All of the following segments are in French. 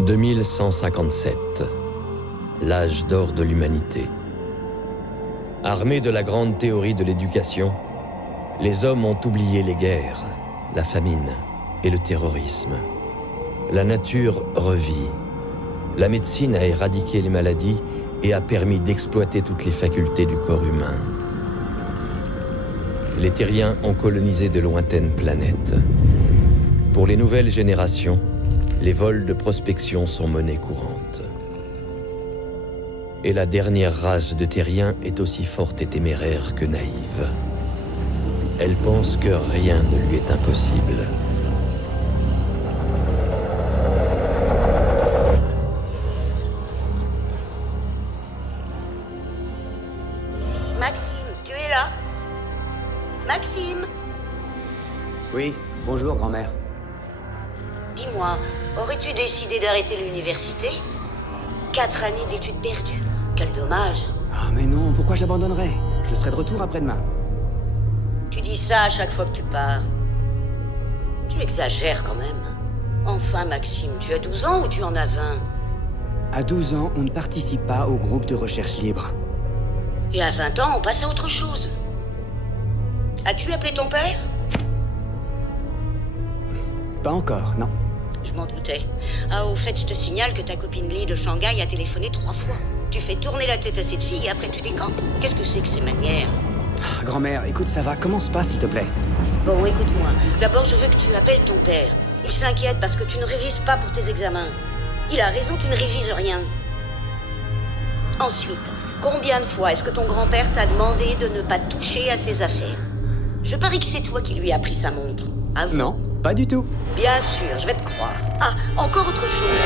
2157, l'âge d'or de l'humanité. Armés de la grande théorie de l'éducation, les hommes ont oublié les guerres, la famine et le terrorisme. La nature revit. La médecine a éradiqué les maladies et a permis d'exploiter toutes les facultés du corps humain. Les terriens ont colonisé de lointaines planètes. Pour les nouvelles générations, les vols de prospection sont monnaie courante. Et la dernière race de terriens est aussi forte et téméraire que naïve. Elle pense que rien ne lui est impossible. Maxime, tu es là? Maxime? Oui, bonjour grand-mère. Dis-moi, aurais-tu décidé d'arrêter l'université? 4 années d'études perdues. Quel dommage. Ah mais non, pourquoi j'abandonnerais? Je serai de retour après-demain. Tu dis ça à chaque fois que tu pars. Tu exagères quand même. Enfin, Maxime, tu as 12 ans ou tu en as 20? À 12 ans, on ne participe pas au groupe de recherche libre. Et à 20 ans, on passe à autre chose. As-tu appelé ton père? Pas encore, non. Je m'en doutais. Ah, au fait, je te signale que ta copine Lee de Shanghai a téléphoné 3 fois. Tu fais tourner la tête à cette fille et après tu décampes. Qu'est-ce que c'est que ces manières? Ah, grand-mère, écoute, ça va, commence pas s'il te plaît. Bon, écoute-moi. D'abord, je veux que tu appelles ton père. Il s'inquiète parce que tu ne révises pas pour tes examens. Il a raison, tu ne révises rien. Ensuite, combien de fois est-ce que ton grand-père t'a demandé de ne pas toucher à ses affaires? Je parie que c'est toi qui lui as pris sa montre. Avoue. Non, pas du tout. Bien sûr, je vais te croire. Ah, encore autre chose.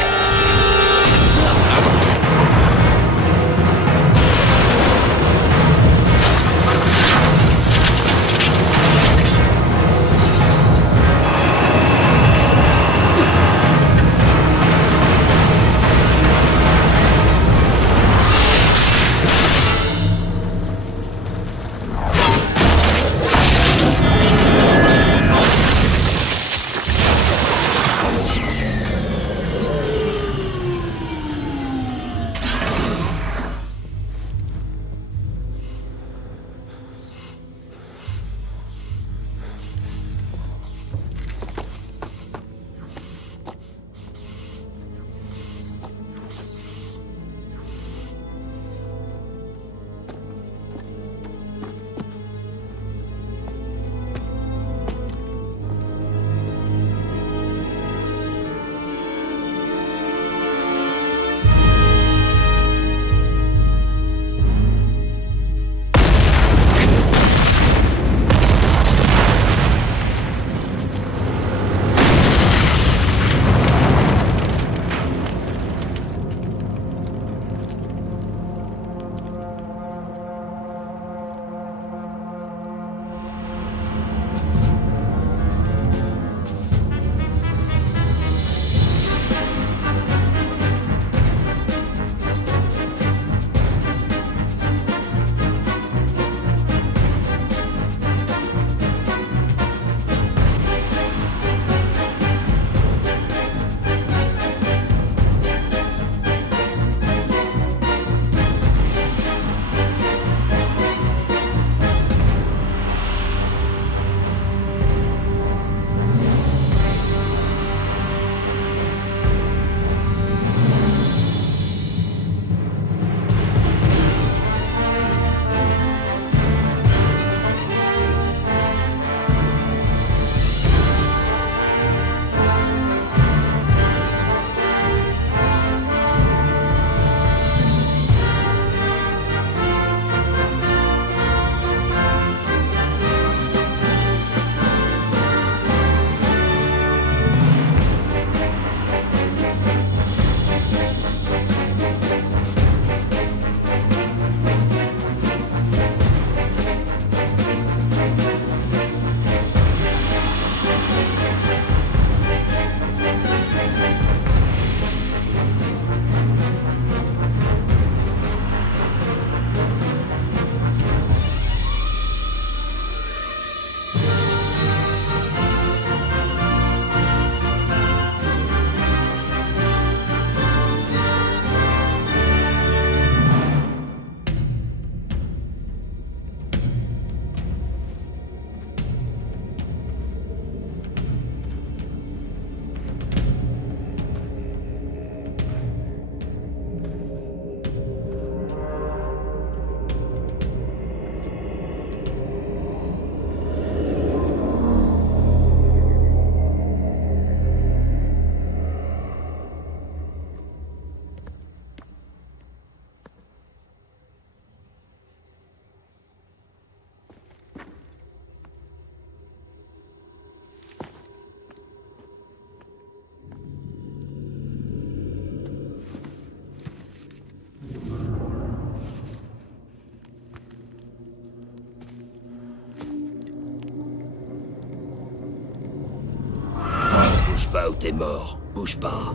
ou t'es mort. Bouge pas.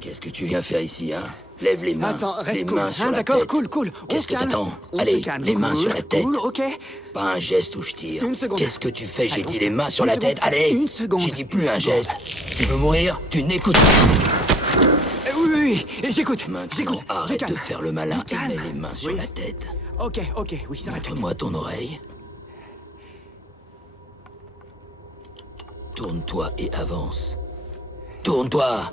Qu'est-ce que tu viens faire ici, hein? Lève les mains. Attends, les reste cool, mains sur hein, la d'accord, tête. cool. On Qu'est-ce se que calme. t'attends? On se Allez, calme. les mains Cool, sur la tête. Cool, ok. Pas un geste où je tire. Une seconde. Qu'est-ce que tu fais? J'ai Allez, on dit se les calme. mains sur Une la seconde. tête. Allez. Une seconde. J'ai dit plus Une un seconde. geste. Tu veux mourir? Tu n'écoutes pas. Oui, j'écoute. Maintenant, J'écoute. Du arrête calme. de faire le malin Du et calme. mets les mains sur Oui. la tête. Ok, oui, sur la tête. Montre-moi ton oreille. Tourne-toi et avance. Tourne-toi!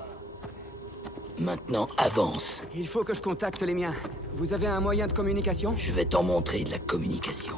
Maintenant, avance. Il faut que je contacte les miens. Vous avez un moyen de communication? Je vais t'en montrer de la communication.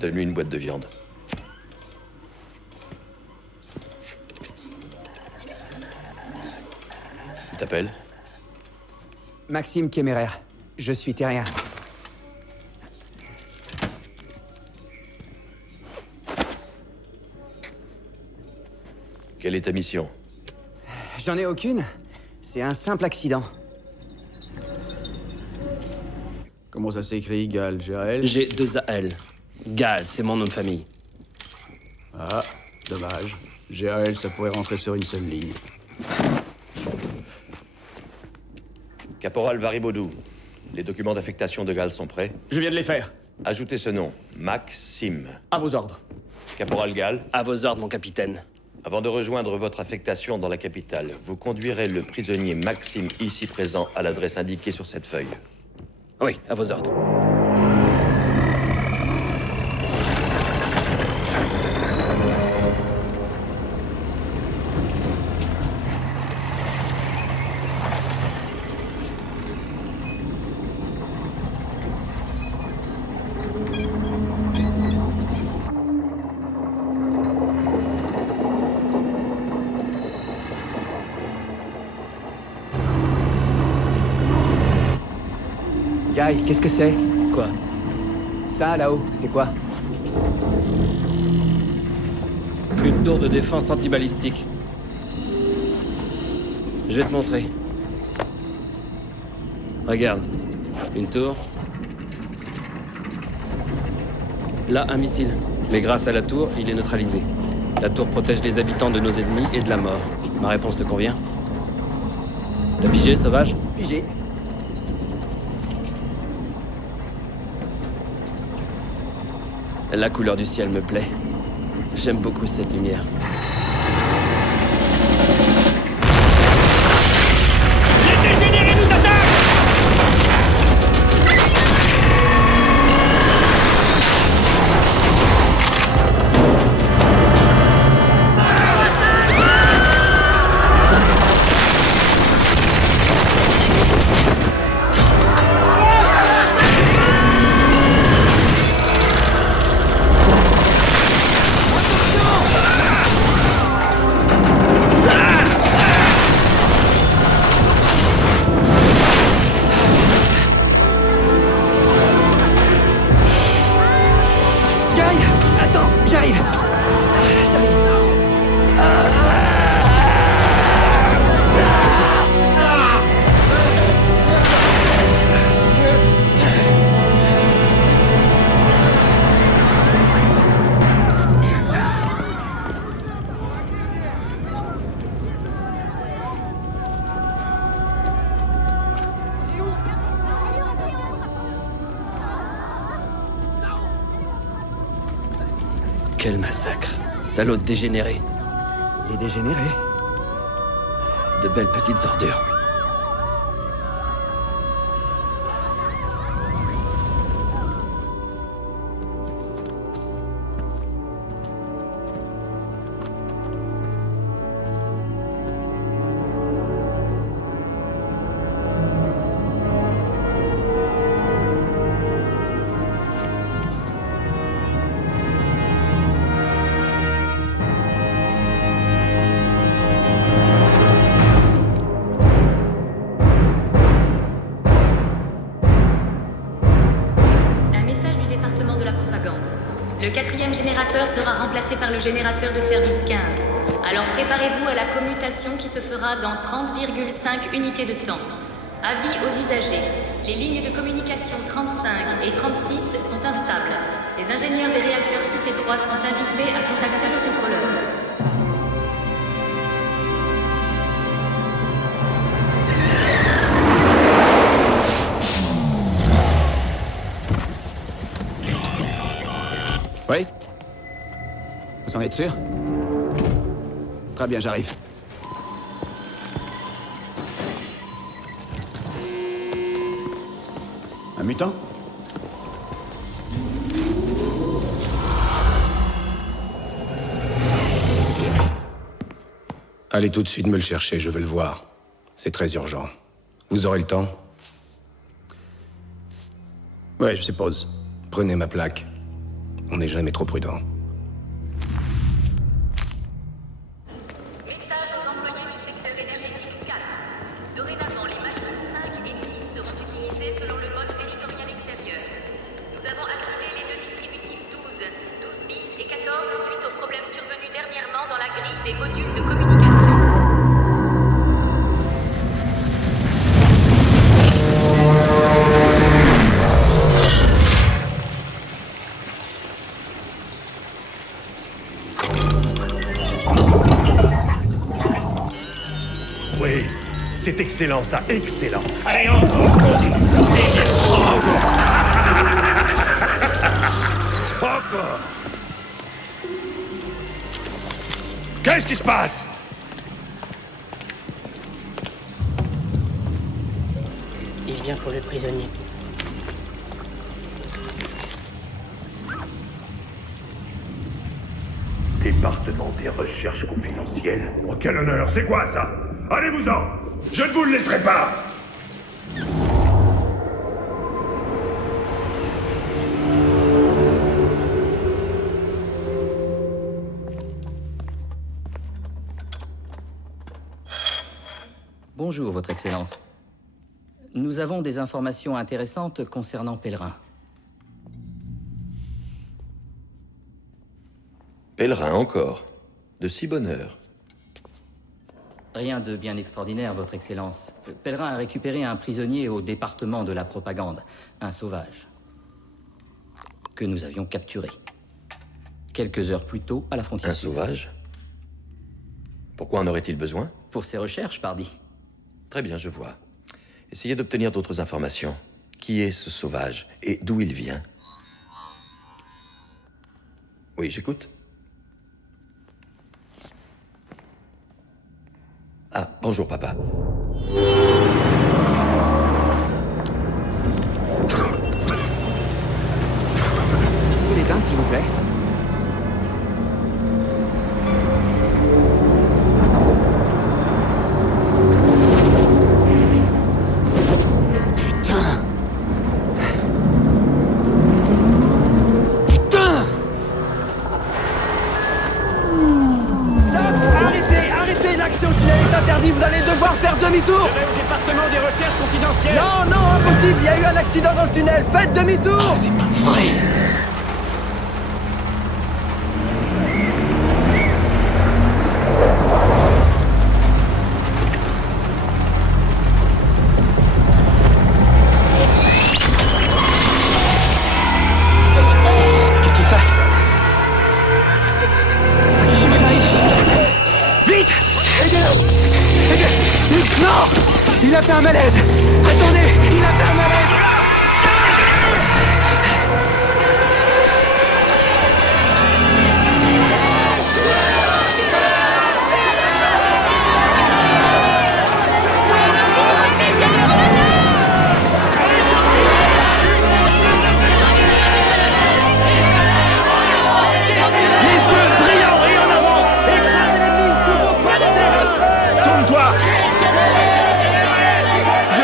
Donne-lui une boîte de viande. Tu t'appelles? Maxime Kéméraire. Je suis terrien. Quelle est ta mission? J'en ai aucune. C'est un simple accident. Comment ça s'écrit, Gal? G-A-L? G2AL. Gal, c'est mon nom de famille. Ah, dommage. G-A-L, ça pourrait rentrer sur une seule ligne. Caporal Varibaudou, les documents d'affectation de Gal sont prêts? Je viens de les faire. Ajoutez ce nom, Maxime. À vos ordres. Caporal Gal, À vos ordres, mon capitaine. avant de rejoindre votre affectation dans la capitale, vous conduirez le prisonnier Maxime ici présent à l'adresse indiquée sur cette feuille. Oui, à vos ordres. Guy, qu'est-ce que c'est? Quoi? Ça, là-haut, c'est quoi? Une tour de défense anti-balistique. Je vais te montrer. Regarde. Une tour. Là, un missile. Mais grâce à la tour, il est neutralisé. La tour protège les habitants de nos ennemis et de la mort. Ma réponse te convient? T'as pigé, sauvage? Pigé. La couleur du ciel me plaît. J'aime beaucoup cette lumière. Guy! Attends, j'arrive! Quel massacre. Salaud de dégénérés. Des dégénérés? De belles petites ordures. Le 4e générateur sera remplacé par le générateur de service 15. Alors préparez-vous à la commutation qui se fera dans 30,5 unités de temps. Avis aux usagers. Les lignes de communication 35 et 36 sont instables. Les ingénieurs des réacteurs 6 et 3 sont invités à contacter le contrôleur. Oui? Vous en êtes sûr? Très bien, j'arrive. Un mutant? Allez tout de suite me le chercher, je veux le voir. C'est très urgent. Vous aurez le temps? Ouais, je suppose. Prenez ma plaque. On n'est jamais trop prudent. Message aux employés du secteur énergétique 4. Dorénavant, les machines 5 et 6 seront utilisées selon le mode territorial extérieur. Nous avons activé les deux distributifs 12 bis et 14 suite aux problèmes survenus dernièrement dans la grille des modules de communication. Oui, c'est excellent ça, excellent. Allez, encore, continue. Encore. Qu'est-ce qui se passe? Il vient pour le prisonnier. Département des recherches confidentielles. Oh, quel honneur, c'est quoi ça? Allez-vous-en! Je ne vous le laisserai pas! Bonjour, Votre Excellence. Nous avons des informations intéressantes concernant Pèlerin. Pèlerin encore. De si bonne heure. Rien de bien extraordinaire, Votre Excellence. Pèlerin a récupéré un prisonnier au département de la propagande, un sauvage, que nous avions capturé. Quelques heures plus tôt, à la frontière Un sud. sauvage? Pourquoi en aurait-il besoin? Pour ses recherches, pardi. Très bien, je vois. Essayez d'obtenir d'autres informations. Qui est ce sauvage et d'où il vient? Oui, j'écoute. Ah, bonjour, papa. Vous l'éteindre, s'il vous plaît? Putain! Putain! Stop! Arrêtez! L'action tunnel est interdite, vous allez devoir faire demi-tour! Je vais au département des recherches confidentielles. Non, impossible! Il y a eu un accident dans le tunnel! Faites demi-tour! C'est pas vrai! Qu'est-ce qui se passe? Qu'est-ce qui nous arrive? Vite! Aidez-le! Non! Il a fait un malaise! Attendez! Il a fait un malaise! Tourne-toi! Je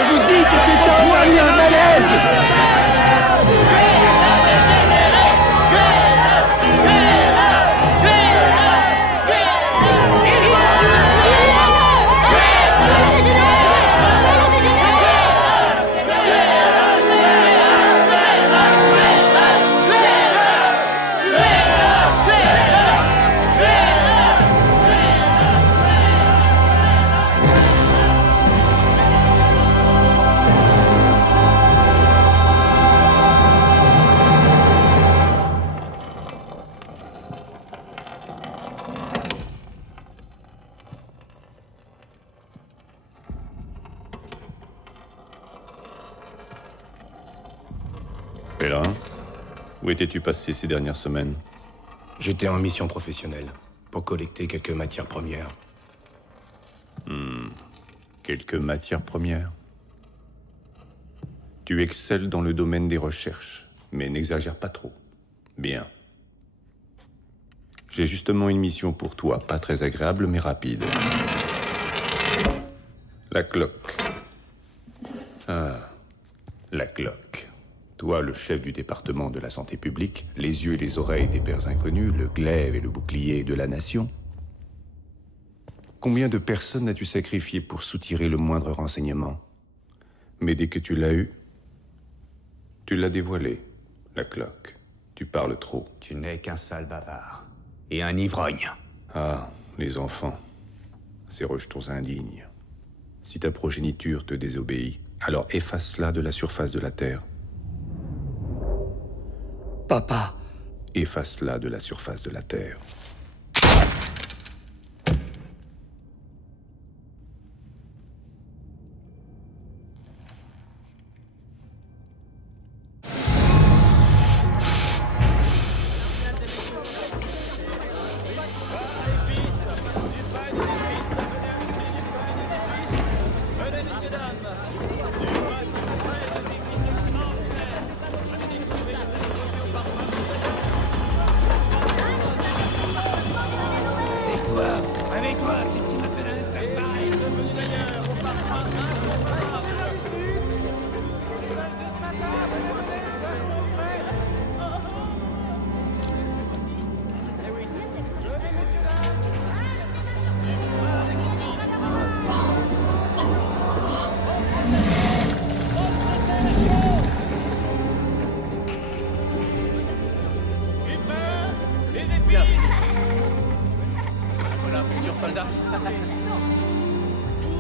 Où étais-tu passé ces dernières semaines? J'étais en mission professionnelle, pour collecter quelques matières premières. Quelques matières premières. Tu excelles dans le domaine des recherches, mais n'exagère pas trop. Bien. J'ai justement une mission pour toi, pas très agréable, mais rapide. La cloque. Ah, la cloque. Toi, le chef du département de la santé publique, les yeux et les oreilles des pères inconnus, le glaive et le bouclier de la nation. Combien de personnes as-tu sacrifié pour soutirer le moindre renseignement? Mais dès que tu l'as eu, tu l'as dévoilé, la cloque. Tu parles trop. Tu n'es qu'un sale bavard. Et un ivrogne. Ah, les enfants. Ces rejetons indignes. Si ta progéniture te désobéit, alors efface-la de la surface de la Terre. Papa. Efface-la de la surface de la Terre.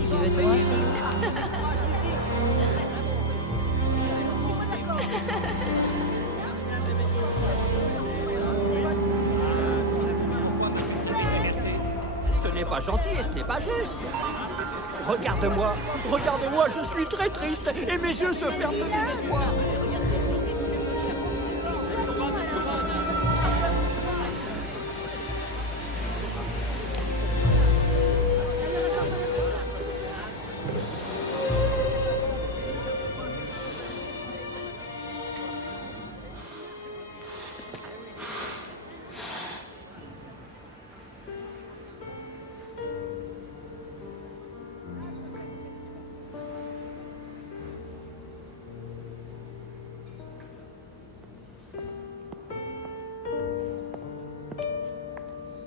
Tu veux de moi, chérie? Ce n'est pas gentil et ce n'est pas juste. Regarde-moi, regarde-moi, je suis très triste et mes yeux se ferment de désespoir.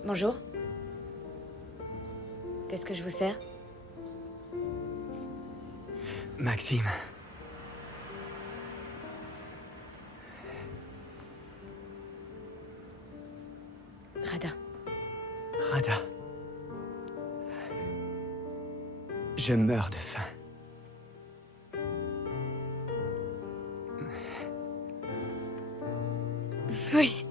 Bonjour. Qu'est-ce que je vous sers? Maxime. Rada. Rada. Je meurs de faim. Oui.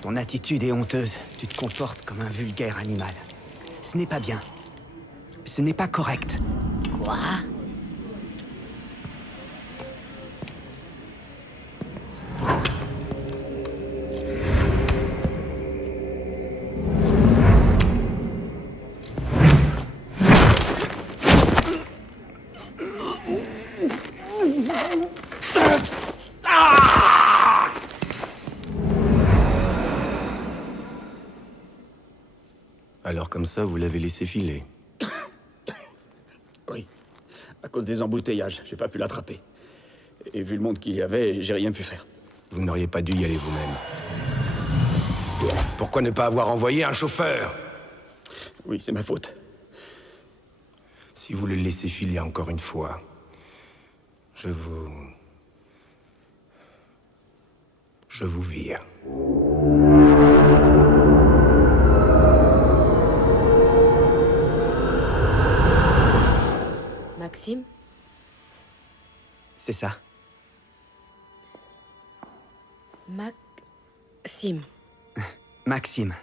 Ton attitude est honteuse. Tu te comportes comme un vulgaire animal. Ce n'est pas bien. Ce n'est pas correct. Quoi? Alors comme ça, vous l'avez laissé filer. Oui. À cause des embouteillages, j'ai pas pu l'attraper. Et vu le monde qu'il y avait, j'ai rien pu faire. Vous n'auriez pas dû y aller vous-même. Pourquoi ne pas avoir envoyé un chauffeur? Oui, c'est ma faute. Si vous le laissez filer encore une fois, je vous vire. Maxime? C'est ça. Maxime. Maxime.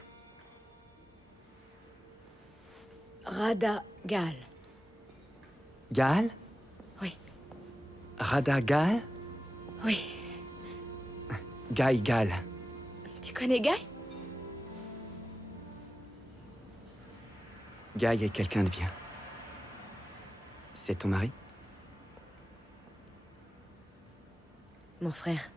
Rada Gal. Gal? Oui. Rada Gal? Oui. Guy Gal. Tu connais Guy? Guy est quelqu'un de bien. C'est ton mari? Mon frère.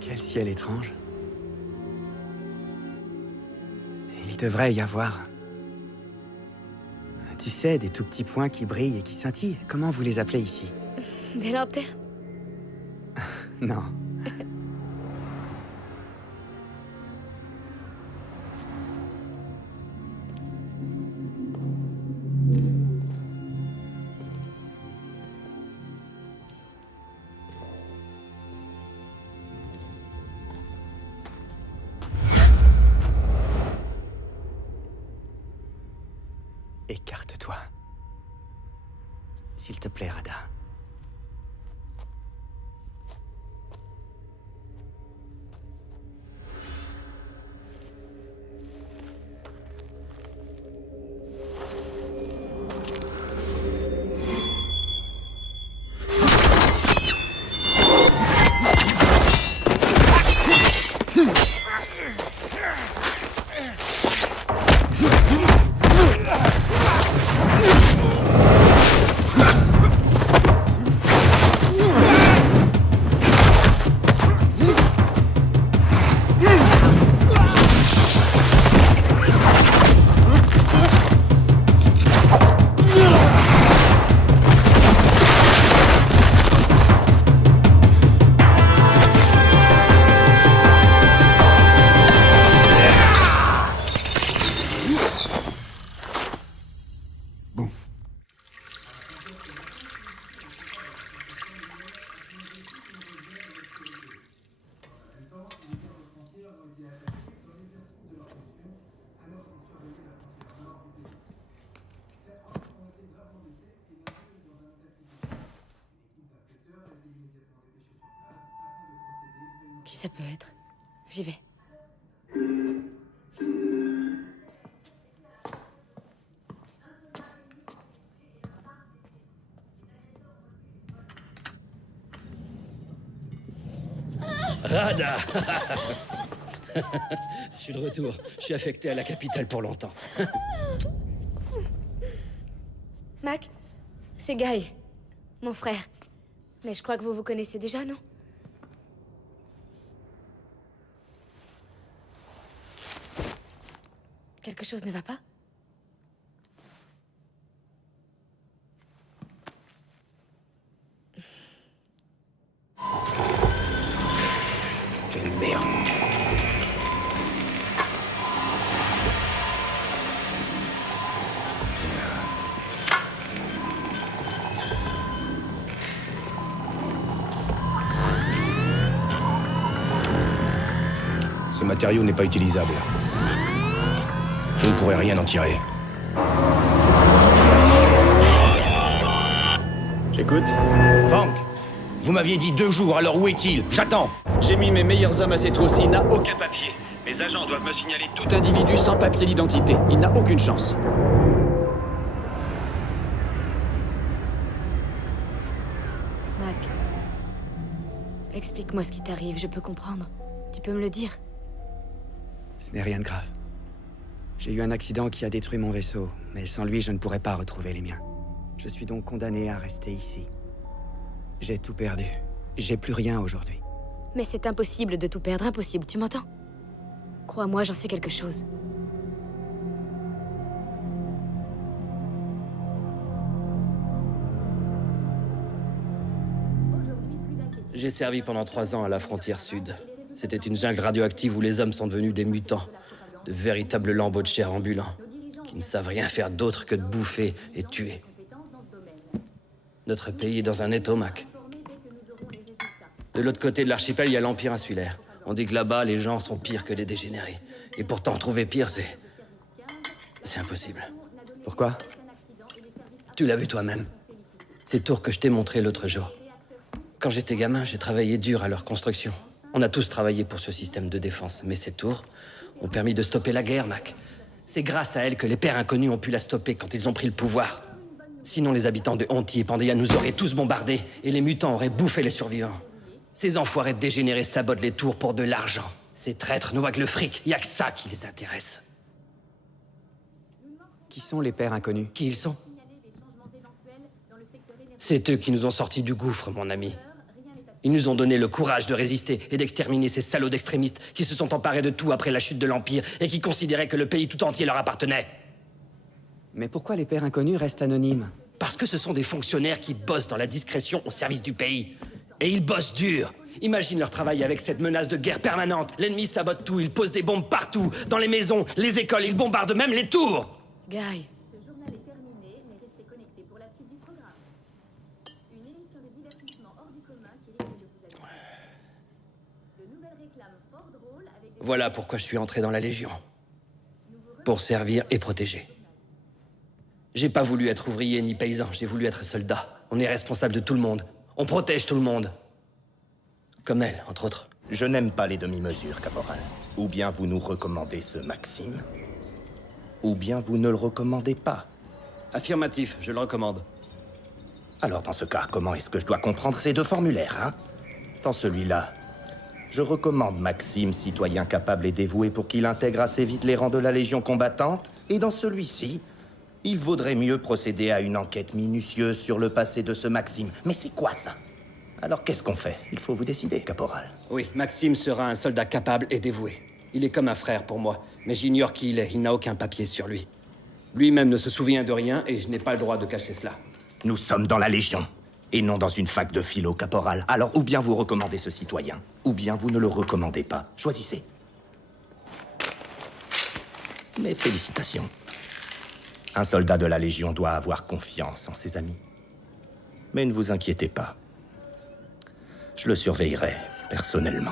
Quel ciel étrange. Il devrait y avoir... Tu sais, des tout petits points qui brillent et qui scintillent. Comment vous les appelez ici? Des lanternes? Non. Écarte-toi. S'il te plaît, Rada. Qui ça peut être? J'y vais. Rada. Je suis de retour. Je suis affecté à la capitale pour longtemps. Mac, c'est Guy, mon frère. Mais je crois que vous vous connaissez déjà, non? Quelque chose ne va pas? Quelle merde. Ce matériau n'est pas utilisable. Je ne pourrai rien en tirer. J'écoute. Frank, vous m'aviez dit 2 jours, alors où est-il? J'attends. J'ai mis mes meilleurs hommes à ses trousses. Il n'a aucun papier. Mes agents doivent me signaler tout individu sans papier d'identité. Il n'a aucune chance. Mac, explique-moi ce qui t'arrive, je peux comprendre. Tu peux me le dire? Ce n'est rien de grave. J'ai eu un accident qui a détruit mon vaisseau, mais sans lui, je ne pourrais pas retrouver les miens. Je suis donc condamné à rester ici. J'ai tout perdu. J'ai plus rien aujourd'hui. Mais c'est impossible de tout perdre, impossible, tu m'entends? Crois-moi, j'en sais quelque chose. J'ai servi pendant 3 ans à la frontière sud. C'était une jungle radioactive où les hommes sont devenus des mutants, de véritables lambeaux de chair ambulants, qui ne savent rien faire d'autre que de bouffer et tuer. Notre pays est dans un étau, Mac. De l'autre côté de l'archipel, il y a l'Empire insulaire. On dit que là-bas, les gens sont pires que des dégénérés. Et pourtant, trouver pire, c'est impossible. Pourquoi? Tu l'as vu toi-même. Ces tours que je t'ai montrées l'autre jour. Quand j'étais gamin, j'ai travaillé dur à leur construction. On a tous travaillé pour ce système de défense, mais ces tours ont permis de stopper la guerre, Mac. C'est grâce à elles que les pères inconnus ont pu la stopper quand ils ont pris le pouvoir. Sinon, les habitants de Honti et Pandia nous auraient tous bombardés, et les mutants auraient bouffé les survivants. Ces enfoirés dégénérés sabotent les tours pour de l'argent. Ces traîtres ne voient que le fric, y a que ça qui les intéresse. Qui sont les pères inconnus? Qui ils sont? C'est eux qui nous ont sortis du gouffre, mon ami. Ils nous ont donné le courage de résister et d'exterminer ces salauds d'extrémistes qui se sont emparés de tout après la chute de l'Empire et qui considéraient que le pays tout entier leur appartenait. Mais pourquoi les pères inconnus restent anonymes? Parce que ce sont des fonctionnaires qui bossent dans la discrétion au service du pays. Et ils bossent dur. Imagine leur travail avec cette menace de guerre permanente. L'ennemi sabote tout, il pose des bombes partout. Dans les maisons, les écoles, ils bombardent même les tours. Guy. Ce journal est terminé, mais restez connectés pour la suite du programme. Une émission de divertissement hors du commun qui risque de vous amuser. De nouvelles réclames fort drôles avec des... Voilà pourquoi je suis entré dans la Légion. Pour servir et protéger. J'ai pas voulu être ouvrier ni paysan, j'ai voulu être soldat. On est responsable de tout le monde. On protège tout le monde. Comme elle, entre autres. Je n'aime pas les demi-mesures, caporal. Ou bien vous nous recommandez ce Maxime, ou bien vous ne le recommandez pas. Affirmatif, je le recommande. Alors dans ce cas, comment est-ce que je dois comprendre ces deux formulaires, hein? Dans celui-là, je recommande Maxime, citoyen capable et dévoué pour qu'il intègre assez vite les rangs de la Légion combattante. Et dans celui-ci, il vaudrait mieux procéder à une enquête minutieuse sur le passé de ce Maxime. Mais c'est quoi ça? Alors qu'est-ce qu'on fait? Il faut vous décider, caporal. Oui, Maxime sera un soldat capable et dévoué. Il est comme un frère pour moi, mais j'ignore qui il est. Il n'a aucun papier sur lui. Lui-même ne se souvient de rien et je n'ai pas le droit de cacher cela. Nous sommes dans la Légion, et non dans une fac de philo, caporal. Alors ou bien vous recommandez ce citoyen, ou bien vous ne le recommandez pas. Choisissez. Mes félicitations. Un soldat de la Légion doit avoir confiance en ses amis. Mais ne vous inquiétez pas. Je le surveillerai personnellement.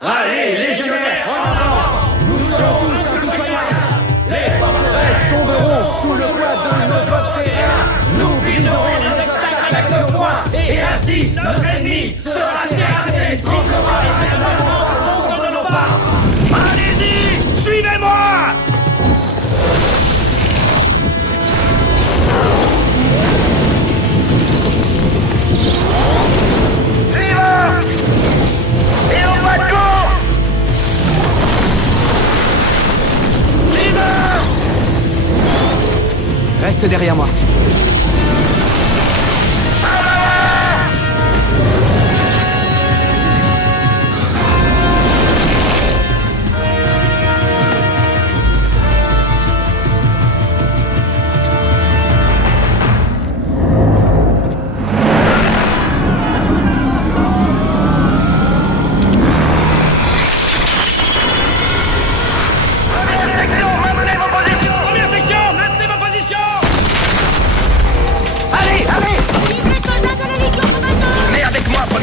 Allez, légionnaires, en avant! Nous sommes tous citoyens! Les forteresses tomberont sous le poids de nos bottes terrain! Nous viserons les attaques avec nos poings! Et ainsi, notre ennemi sera terrassé! Trempera les Allemands au fond de nos pas! Allez-y! Suivez-moi! Et on va de course! Reste derrière moi.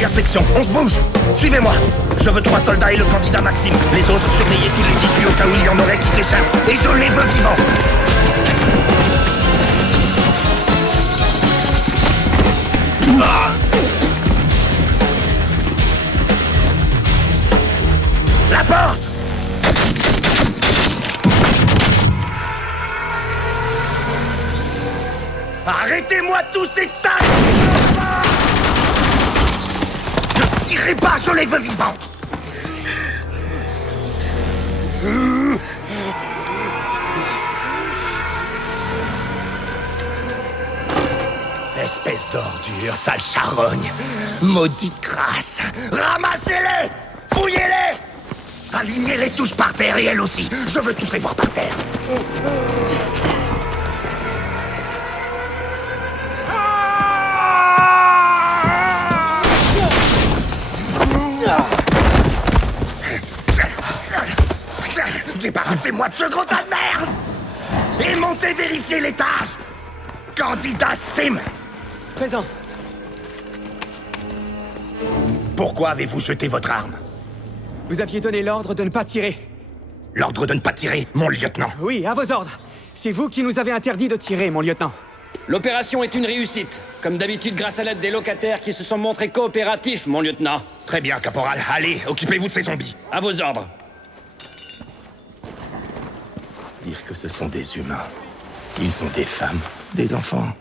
Section, on se bouge. Suivez-moi. Je veux 3 soldats et le candidat Maxime. Les autres, surveillez tous les issues au cas où il y en aurait qui s'échappent. Et je les veux vivants. Ah! La porte! Arrêtez-moi tous ces tas! Ne tirez pas, je les veux vivants! Espèce d'ordure, sale charogne! Maudite crasse! Ramassez-les! Fouillez-les! Alignez-les tous par terre et elle aussi! Je veux tous les voir par terre! Débarrassez-moi de ce gros tas de merde! Et montez vérifier l'étage! Candidat Sim! Présent. Pourquoi avez-vous jeté votre arme? Vous aviez donné l'ordre de ne pas tirer. L'ordre de ne pas tirer, mon lieutenant? Oui, à vos ordres. C'est vous qui nous avez interdit de tirer, mon lieutenant. L'opération est une réussite. Comme d'habitude, grâce à l'aide des locataires qui se sont montrés coopératifs, mon lieutenant. Très bien, caporal. Allez, occupez-vous de ces zombies. À vos ordres. Dire que ce sont des humains. Ils sont des femmes, des enfants.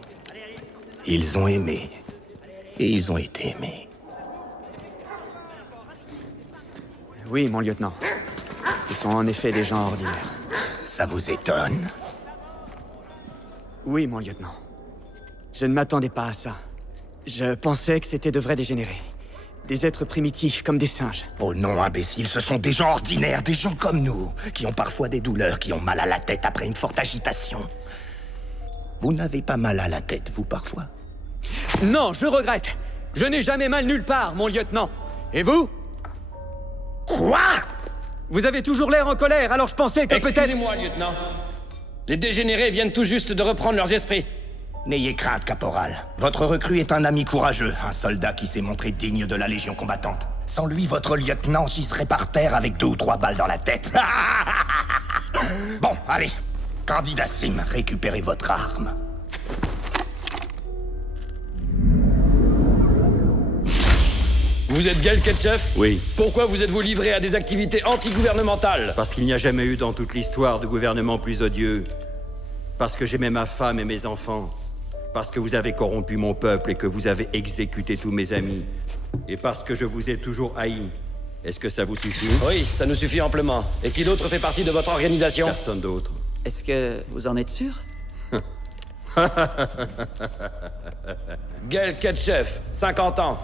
Ils ont aimé. Et ils ont été aimés. Oui, mon lieutenant. Ce sont en effet des gens ordinaires. Ça vous étonne? Oui, mon lieutenant. Je ne m'attendais pas à ça. Je pensais que c'était de vrais dégénérés. Des êtres primitifs, comme des singes. Oh non, imbécile, ce sont des gens ordinaires, des gens comme nous, qui ont parfois des douleurs, qui ont mal à la tête après une forte agitation. Vous n'avez pas mal à la tête, vous, parfois? Non, je regrette. Je n'ai jamais mal nulle part, mon lieutenant. Et vous? Quoi? Vous avez toujours l'air en colère, alors je pensais que peut-être... Excusez-moi, lieutenant. Les dégénérés viennent tout juste de reprendre leurs esprits. N'ayez crainte, caporal. Votre recrue est un ami courageux, un soldat qui s'est montré digne de la Légion combattante. Sans lui, votre lieutenant gisserait par terre avec 2 ou 3 balles dans la tête. Bon, allez. Candidat Sim, récupérez votre arme. Vous êtes Gale Ketchef? Oui. Pourquoi vous êtes-vous livré à des activités antigouvernementales? Parce qu'il n'y a jamais eu dans toute l'histoire de gouvernement plus odieux. Parce que j'aimais ma femme et mes enfants. Parce que vous avez corrompu mon peuple et que vous avez exécuté tous mes amis. Et parce que je vous ai toujours haï. Est-ce que ça vous suffit? Oui, ça nous suffit amplement. Et qui d'autre fait partie de votre organisation? Personne d'autre. Est-ce que vous en êtes sûr? Gale Ketchef, 50 ans.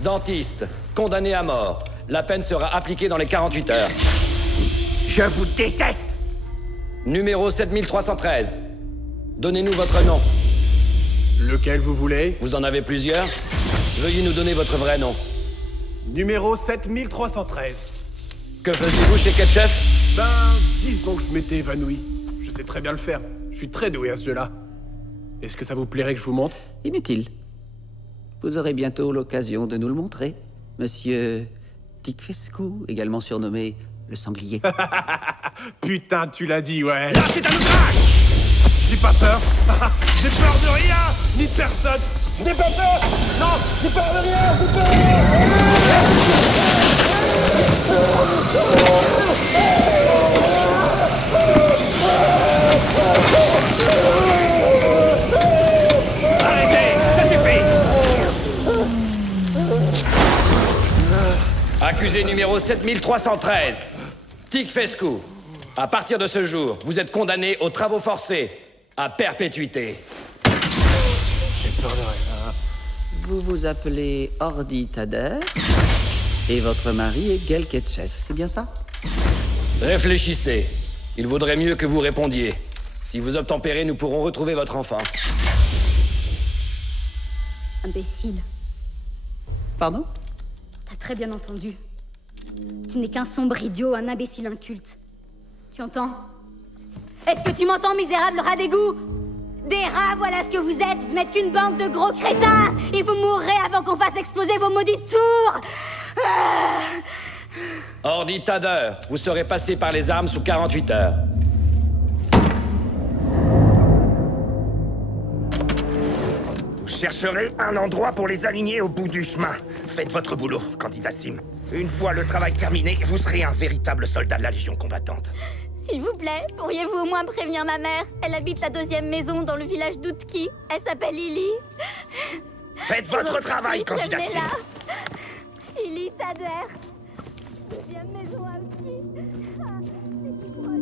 Dentiste, condamné à mort. La peine sera appliquée dans les 48 heures. Je vous déteste! Numéro 7313. Donnez-nous votre nom. Lequel vous voulez? Vous en avez plusieurs? Veuillez nous donner votre vrai nom. Numéro 7313. Que faisiez-vous chez Ketchef? Ben, disons que je m'étais évanoui. Je sais très bien le faire. Je suis très doué à ce jeu-là. Est-ce que ça vous plairait que je vous montre? Inutile. Vous aurez bientôt l'occasion de nous le montrer, monsieur Tikfescu, également surnommé le sanglier. Putain, tu l'as dit, ouais. Là, c'est un outrage! J'ai pas peur. J'ai peur de rien, ni de personne. Je n'ai pas peur. Non, j'ai peur de rien, j'ai peur de Arrêtez, ça suffit. Accusé numéro 7313. Tikfescu. À partir de ce jour, vous êtes condamné aux travaux forcés, à perpétuité. J'ai peur de rien. Vous vous appelez Ordi Tader, et votre mari est Gale Ketchef, c'est bien ça? Réfléchissez. Il vaudrait mieux que vous répondiez. Si vous obtempérez, nous pourrons retrouver votre enfant. Imbécile. Pardon? T'as très bien entendu. Tu n'es qu'un sombre idiot, un imbécile inculte. Tu entends? Est-ce que tu m'entends, misérable rat d'égout? Des rats, voilà ce que vous êtes. Vous n'êtes qu'une bande de gros crétins. Et vous mourrez avant qu'on fasse exploser vos maudites tours. Ordi Tader, vous serez passé par les armes sous 48 heures. Vous chercherez un endroit pour les aligner au bout du chemin. Faites votre boulot, candidat Sim. Une fois le travail terminé, vous serez un véritable soldat de la Légion combattante. S'il vous plaît, pourriez-vous au moins prévenir ma mère? Elle habite la 2e maison dans le village d'Outki. Elle s'appelle Lily. Faites votre travail, candidat Sim. Lily Tader. 2e maison à Outki. Ah, c'est tout proche.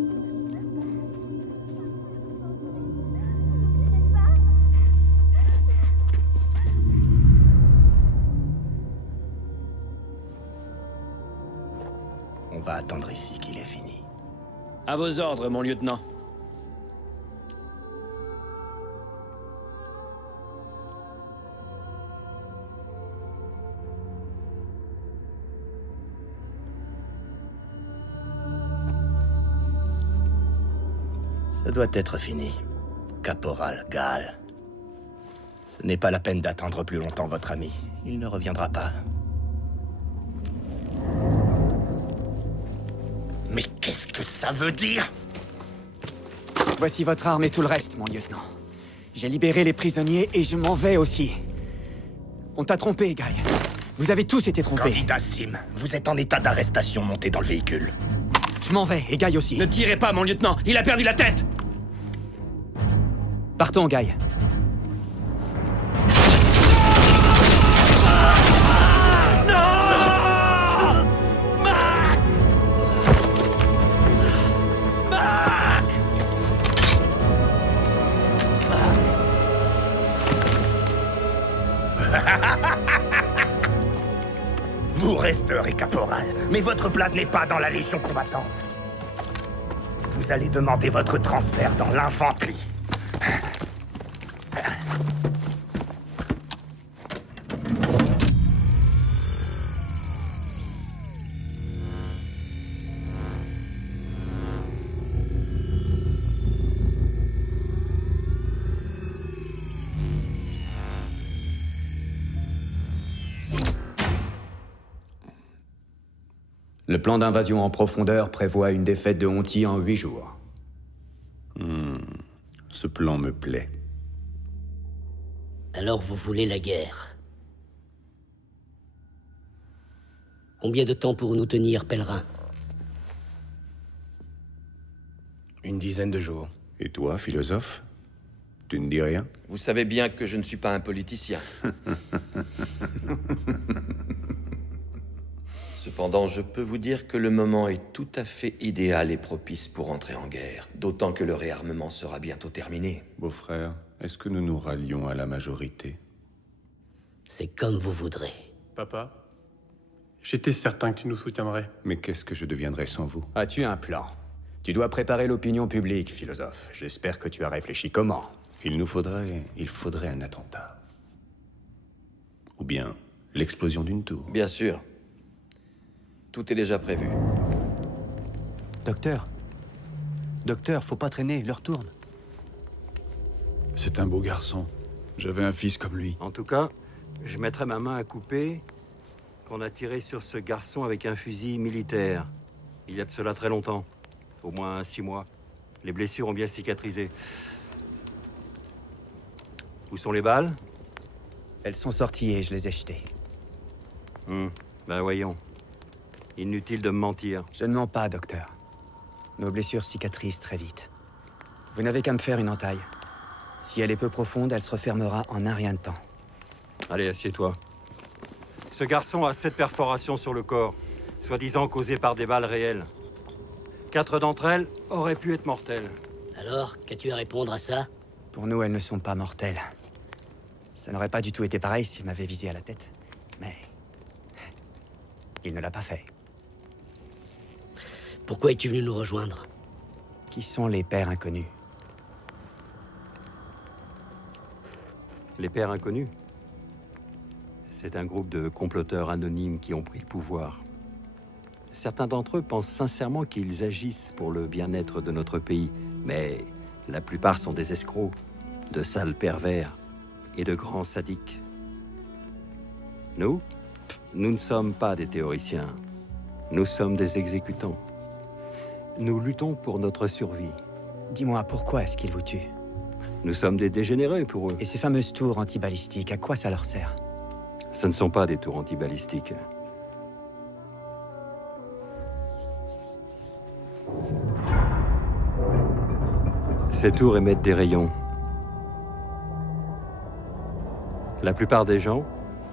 On va attendre ici qu'il ait fini. À vos ordres, mon lieutenant. Ça doit être fini. Caporal Gale. Ce n'est pas la peine d'attendre plus longtemps votre ami. Il ne reviendra pas. Mais qu'est-ce que ça veut dire? Voici votre arme et tout le reste, mon lieutenant. J'ai libéré les prisonniers et je m'en vais aussi. On t'a trompé, Guy. Vous avez tous été trompés. Candidat Sim, vous êtes en état d'arrestation monté dans le véhicule. Je m'en vais, et Guy aussi. Ne tirez pas, mon lieutenant! Il a perdu la tête! Partons, Guy. Vous resterez caporal, mais votre place n'est pas dans la Légion combattante. Vous allez demander votre transfert dans l'infanterie. Le plan d'invasion en profondeur prévoit une défaite de Honti en 8 jours. Ce plan me plaît. Alors vous voulez la guerre? Combien de temps pour nous tenir, pèlerin? Une dizaine de jours. Et toi, philosophe? Tu ne dis rien? Vous savez bien que je ne suis pas un politicien. Cependant, je peux vous dire que le moment est tout à fait idéal et propice pour entrer en guerre. D'autant que le réarmement sera bientôt terminé. Beau-frère, est-ce que nous nous rallions à la majorité? C'est comme vous voudrez. Papa, j'étais certain que tu nous soutiendrais. Mais qu'est-ce que je deviendrais sans vous? As-tu un plan? Tu dois préparer l'opinion publique, philosophe. J'espère que tu as réfléchi comment. Il faudrait un attentat. Ou bien l'explosion d'une tour. Bien sûr. Tout est déjà prévu. Docteur, faut pas traîner, l'heure tourne. C'est un beau garçon. J'avais un fils comme lui. En tout cas, je mettrai ma main à couper qu'on a tiré sur ce garçon avec un fusil militaire. Il y a de cela très longtemps. Au moins 6 mois. Les blessures ont bien cicatrisé. Où sont les balles? Elles sont sorties et je les ai jetées. Ben voyons. Inutile de me mentir. Je ne mens pas, docteur. Nos blessures cicatrisent très vite. Vous n'avez qu'à me faire une entaille. Si elle est peu profonde, elle se refermera en un rien de temps. Allez, assieds-toi. Ce garçon a 7 perforations sur le corps, soi-disant causées par des balles réelles. 4 d'entre elles auraient pu être mortelles. Alors, qu'as-tu à répondre à ça? Pour nous, elles ne sont pas mortelles. Ça n'aurait pas du tout été pareil s'il m'avait visé à la tête. Mais... il ne l'a pas fait. Pourquoi es-tu venu nous rejoindre? Qui sont les pères inconnus? Les pères inconnus? C'est un groupe de comploteurs anonymes qui ont pris le pouvoir. Certains d'entre eux pensent sincèrement qu'ils agissent pour le bien-être de notre pays, mais la plupart sont des escrocs, de sales pervers et de grands sadiques. Nous ne sommes pas des théoriciens. Nous sommes des exécutants. Nous luttons pour notre survie. Dis-moi, pourquoi est-ce qu'ils vous tuent? Nous sommes des dégénérés pour eux. Et ces fameuses tours antibalistiques, à quoi ça leur sert? Ce ne sont pas des tours antibalistiques. Ces tours émettent des rayons. La plupart des gens,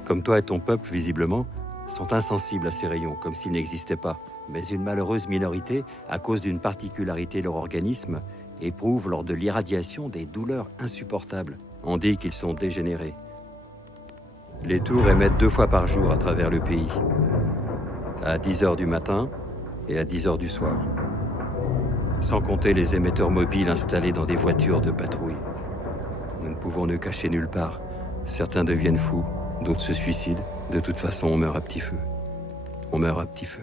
comme toi et ton peuple visiblement, sont insensibles à ces rayons, comme s'ils n'existaient pas. Mais une malheureuse minorité, à cause d'une particularité de leur organisme, éprouve lors de l'irradiation des douleurs insupportables. On dit qu'ils sont dégénérés. Les tours émettent 2 fois par jour à travers le pays. À 10h du matin et à 10h du soir. Sans compter les émetteurs mobiles installés dans des voitures de patrouille. Nous ne pouvons nous cacher nulle part. Certains deviennent fous, d'autres se suicident. De toute façon, on meurt à petit feu. On meurt à petit feu.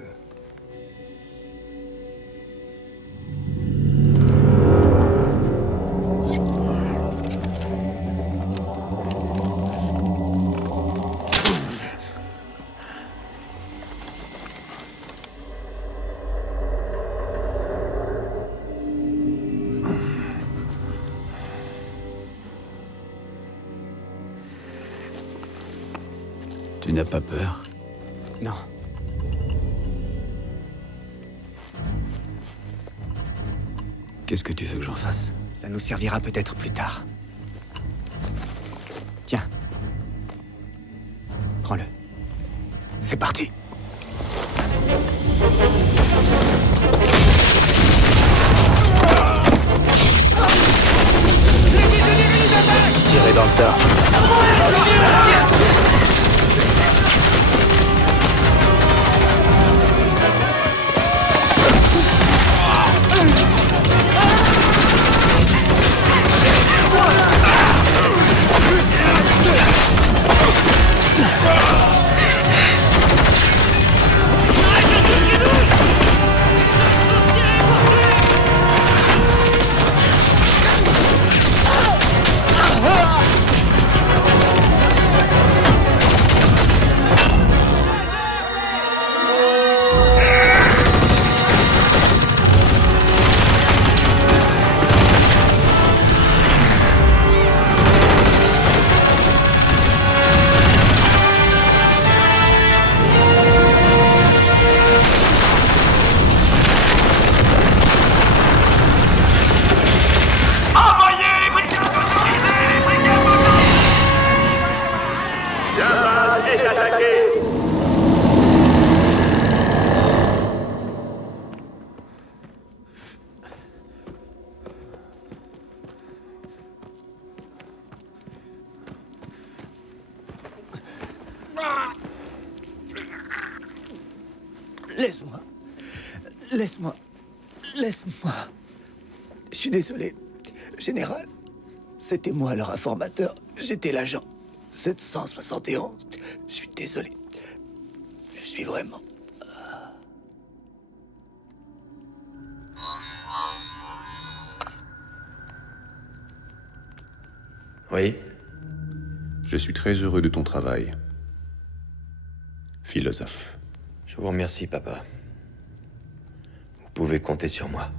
Tu n'as pas peur? Non. Qu'est-ce que tu veux que j'en fasse? Ça nous servira peut-être plus tard. Tiens. Prends-le. C'est parti. Tirez dans le tas. Laisse-moi. Laisse-moi. Laisse-moi. Je suis désolé, général. C'était moi leur informateur. J'étais l'agent 771. Je suis désolé. Je suis vraiment... Oui? Je suis très heureux de ton travail. Philosophe. Je vous remercie, papa. Vous pouvez compter sur moi.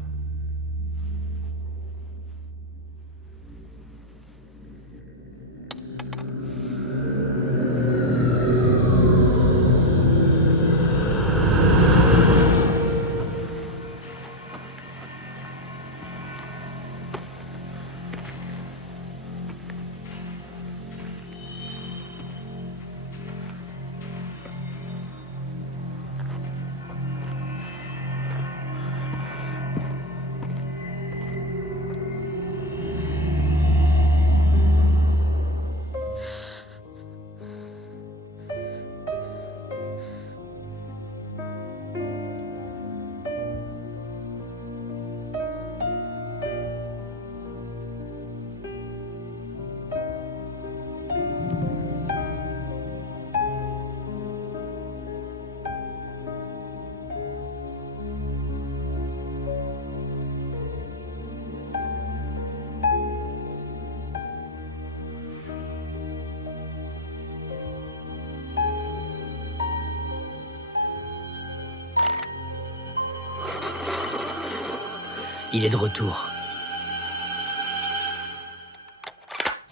Il est de retour.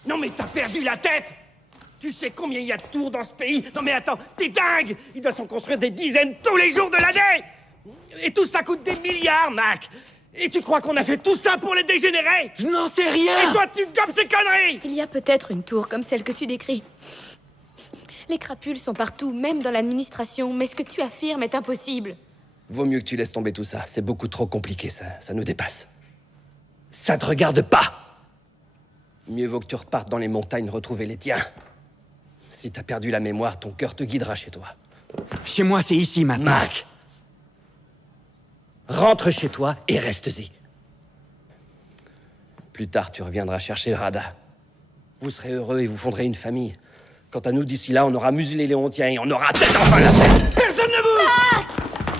Non mais t'as perdu la tête! Tu sais combien il y a de tours dans ce pays? Non mais attends, t'es dingue! Il doit s'en construire des dizaines tous les jours de l'année! Et tout ça coûte des milliards, Mac! Et tu crois qu'on a fait tout ça pour les dégénérer? Je n'en sais rien! Et toi, tu gobes ces conneries! Il y a peut-être une tour comme celle que tu décris. Les crapules sont partout, même dans l'administration, mais ce que tu affirmes est impossible. Vaut mieux que tu laisses tomber tout ça. C'est beaucoup trop compliqué, ça nous dépasse. Ça te regarde pas! Mieux vaut que tu repartes dans les montagnes retrouver les tiens. Si t'as perdu la mémoire, ton cœur te guidera chez toi. Chez moi, c'est ici, maintenant. Mac! Rentre chez toi et reste-y. Plus tard, tu reviendras chercher Rada. Vous serez heureux et vous fonderez une famille. Quant à nous, d'ici là, on aura muselé Léontien et on aura peut-être enfin la fête. Personne ne bouge!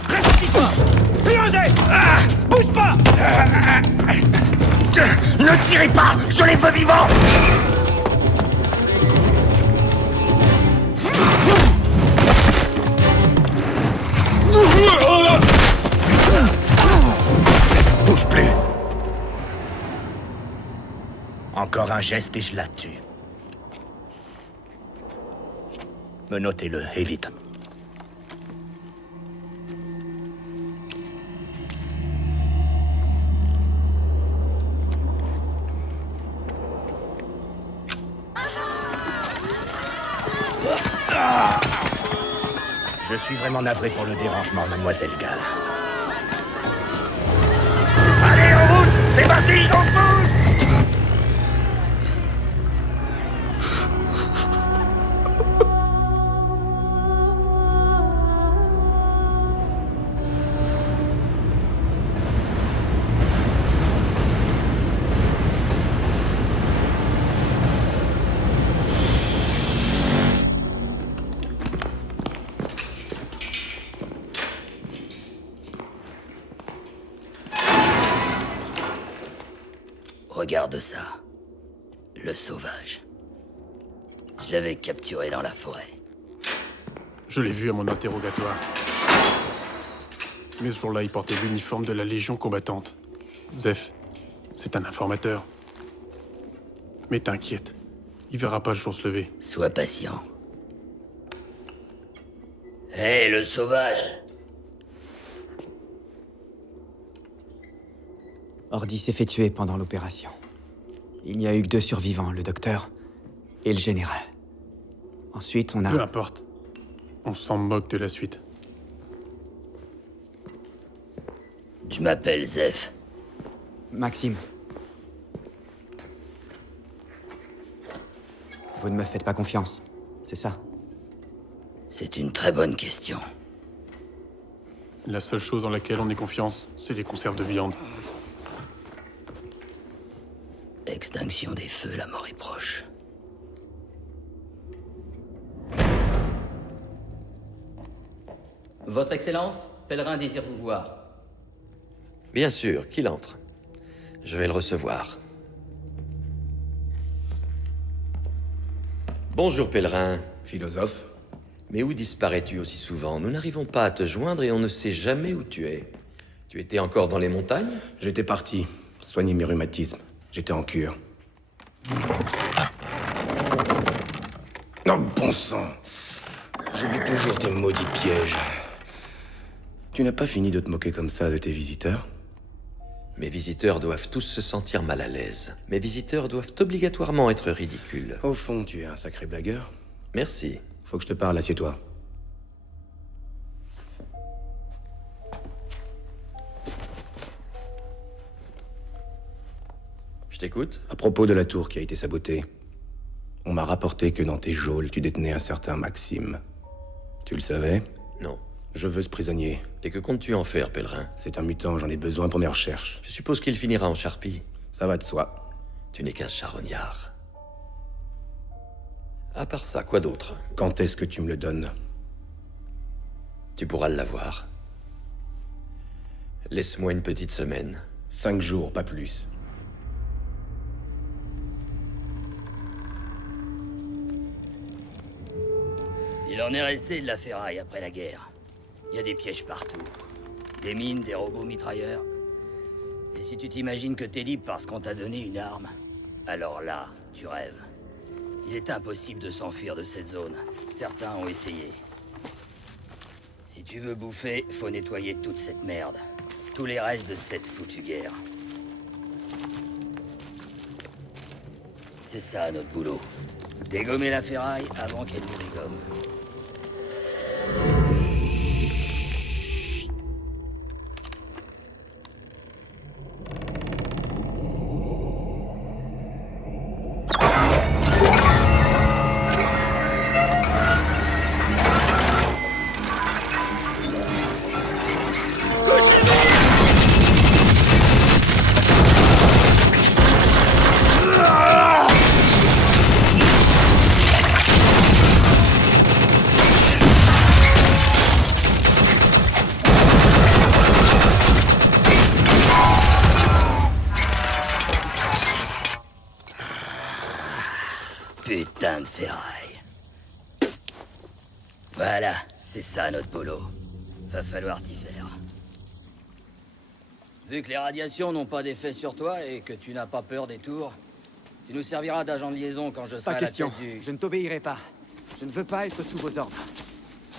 Reste assis, toi! Plongez! Bouge pas! Ne tirez pas! Je les veux vivants! Bouge plus! Encore un geste et je la tue. Menottez-le, et vite. Je suis vraiment navré pour le dérangement, mademoiselle Gall. Allez, en route! C'est parti, on bouge! Regarde ça. Le sauvage. Je l'avais capturé dans la forêt. Je l'ai vu à mon interrogatoire. Mais ce jour-là, il portait l'uniforme de la Légion combattante. Zeph, c'est un informateur. Mais t'inquiète, il verra pas le jour se lever. Sois patient. Hé, le sauvage! Ordi s'est fait tuer pendant l'opération. Il n'y a eu que 2 survivants, le docteur et le général. Ensuite, on a... Peu importe. On s'en moque de la suite. Je m'appelle Zeph. Maxime. Vous ne me faites pas confiance, c'est ça? C'est une très bonne question. La seule chose dans laquelle on ait confiance, c'est les conserves de viande. Extinction des feux, la mort est proche. Votre Excellence, Pèlerin désire vous voir. Bien sûr, qu'il entre. Je vais le recevoir. Bonjour, Pèlerin. Philosophe. Mais où disparais-tu aussi souvent? Nous n'arrivons pas à te joindre et on ne sait jamais où tu es. Tu étais encore dans les montagnes? J'étais parti, soigner mes rhumatismes. J'étais en cure. Oh, bon sang! J'oublie toujours tes maudits pièges. Tu n'as pas fini de te moquer comme ça de tes visiteurs? Mes visiteurs doivent tous se sentir mal à l'aise. Mes visiteurs doivent obligatoirement être ridicules. Au fond, tu es un sacré blagueur. Merci. Faut que je te parle, assieds-toi. Je t'écoute. À propos de la tour qui a été sabotée, on m'a rapporté que dans tes geôles, tu détenais un certain Maxime. Tu le savais? Non. Je veux ce prisonnier. Et que comptes-tu en faire, Pèlerin? C'est un mutant, j'en ai besoin pour mes recherches. Je suppose qu'il finira en charpie. Ça va de soi. Tu n'es qu'un charognard. À part ça, quoi d'autre? Quand est-ce que tu me le donnes? Tu pourras l'avoir. Laisse-moi une petite semaine. 5 jours, pas plus. Il en est resté de la ferraille après la guerre. Il y a des pièges partout. Des mines, des robots mitrailleurs. Et si tu t'imagines que t'es libre parce qu'on t'a donné une arme, alors là, tu rêves. Il est impossible de s'enfuir de cette zone. Certains ont essayé. Si tu veux bouffer, faut nettoyer toute cette merde. Tous les restes de cette foutue guerre. C'est ça notre boulot. Dégommer la ferraille avant qu'elle nous dégomme. Putain de ferraille. Voilà, c'est ça notre boulot. Va falloir t'y faire. Vu que les radiations n'ont pas d'effet sur toi et que tu n'as pas peur des tours, tu nous serviras d'agent de liaison quand je serai Pas à la question, tête du... je ne t'obéirai pas. Je ne veux pas être sous vos ordres.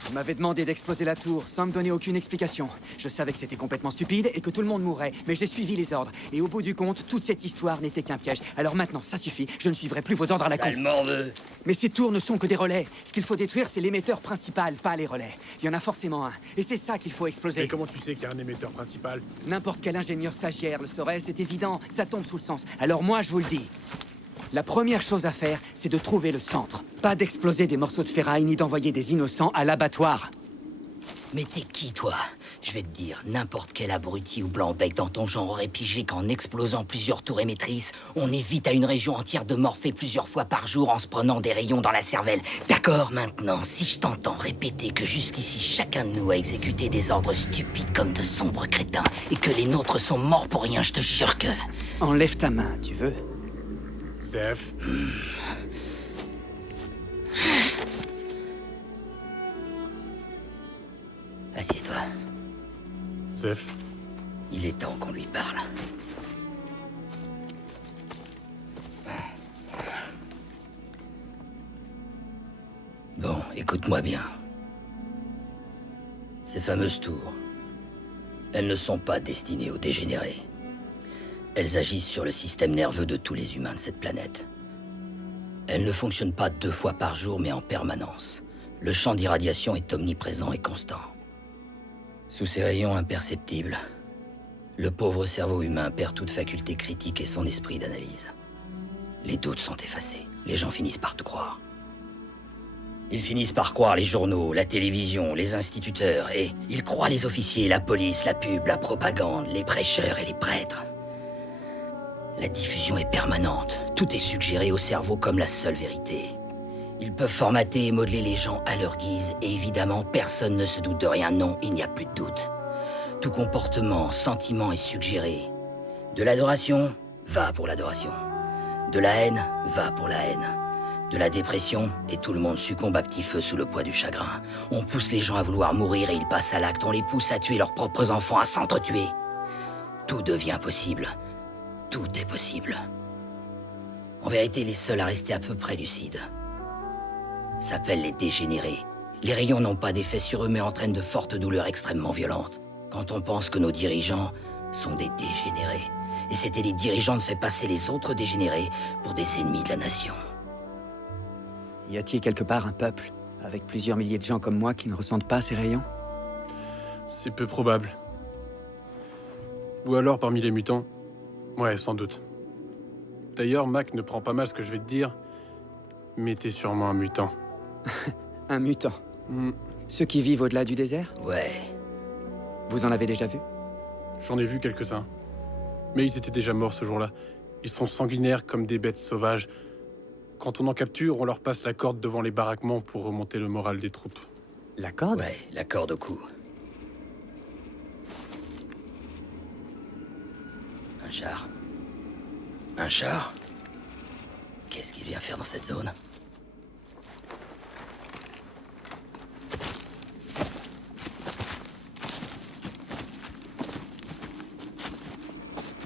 Vous m'avez demandé d'exploser la tour sans me donner aucune explication. Je savais que c'était complètement stupide et que tout le monde mourrait, mais j'ai suivi les ordres. Et au bout du compte, toute cette histoire n'était qu'un piège. Alors maintenant, ça suffit, je ne suivrai plus vos ordres à la con. Sale morveux. Mais ces tours ne sont que des relais. Ce qu'il faut détruire, c'est l'émetteur principal, pas les relais. Il y en a forcément un. Et c'est ça qu'il faut exploser. Mais comment tu sais qu'il y a un émetteur principal? N'importe quel ingénieur stagiaire le saurait, c'est évident. Ça tombe sous le sens. Alors moi, je vous le dis. La première chose à faire, c'est de trouver le centre. Pas d'exploser des morceaux de ferraille ni d'envoyer des innocents à l'abattoir. Mais t'es qui, toi? Je vais te dire, n'importe quel abruti ou blanc-bec dans ton genre aurait pigé qu'en explosant plusieurs tours émettrices, on évite à une région entière de morpher plusieurs fois par jour en se prenant des rayons dans la cervelle. D'accord, maintenant, si je t'entends répéter que jusqu'ici, chacun de nous a exécuté des ordres stupides comme de sombres crétins, et que les nôtres sont morts pour rien, je te jure que... Enlève ta main, tu veux? Zef. Assieds-toi. Zef. Il est temps qu'on lui parle. Bon, écoute-moi bien. Ces fameuses tours, elles ne sont pas destinées aux dégénérés. Elles agissent sur le système nerveux de tous les humains de cette planète. Elles ne fonctionnent pas 2 fois par jour, mais en permanence. Le champ d'irradiation est omniprésent et constant. Sous ces rayons imperceptibles, le pauvre cerveau humain perd toute faculté critique et son esprit d'analyse. Les doutes sont effacés. Les gens finissent par tout croire. Ils finissent par croire les journaux, la télévision, les instituteurs, et ils croient les officiers, la police, la pub, la propagande, les prêcheurs et les prêtres. La diffusion est permanente. Tout est suggéré au cerveau comme la seule vérité. Ils peuvent formater et modeler les gens à leur guise, et évidemment, personne ne se doute de rien. Non, il n'y a plus de doute. Tout comportement, sentiment est suggéré. De l'adoration, va pour l'adoration. De la haine, va pour la haine. De la dépression, et tout le monde succombe à petit feu sous le poids du chagrin. On pousse les gens à vouloir mourir et ils passent à l'acte. On les pousse à tuer leurs propres enfants, à s'entretuer. Tout devient possible. Tout est possible. En vérité, les seuls à rester à peu près lucides s'appellent les dégénérés. Les rayons n'ont pas d'effet sur eux, mais entraînent de fortes douleurs extrêmement violentes. Quand on pense que nos dirigeants sont des dégénérés, et c'était les dirigeants de fait passer les autres dégénérés pour des ennemis de la nation. Y a-t-il quelque part un peuple, avec plusieurs milliers de gens comme moi, qui ne ressentent pas ces rayons? C'est peu probable. Ou alors parmi les mutants. Ouais, sans doute. D'ailleurs, Mac ne prend pas mal ce que je vais te dire, mais t'es sûrement un mutant. Un mutant? Ceux qui vivent au-delà du désert? Ouais. Vous en avez déjà vu? J'en ai vu quelques-uns. Mais ils étaient déjà morts ce jour-là. Ils sont sanguinaires comme des bêtes sauvages. Quand on en capture, on leur passe la corde devant les baraquements pour remonter le moral des troupes. La corde? Ouais, la corde au cou. Un char. Un char? Qu'est-ce qu'il vient faire dans cette zone?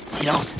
Silence!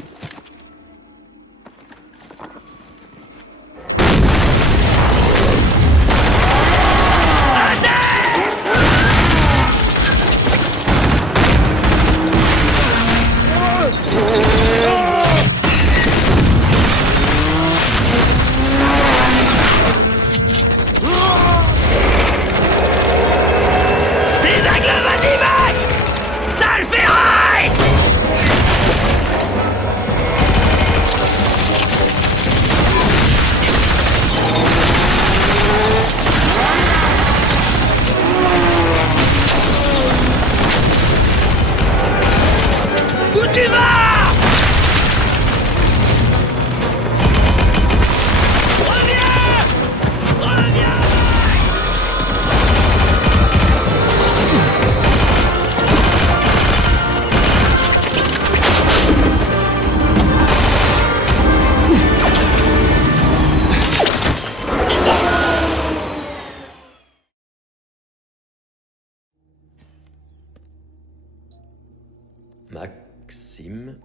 Maxime...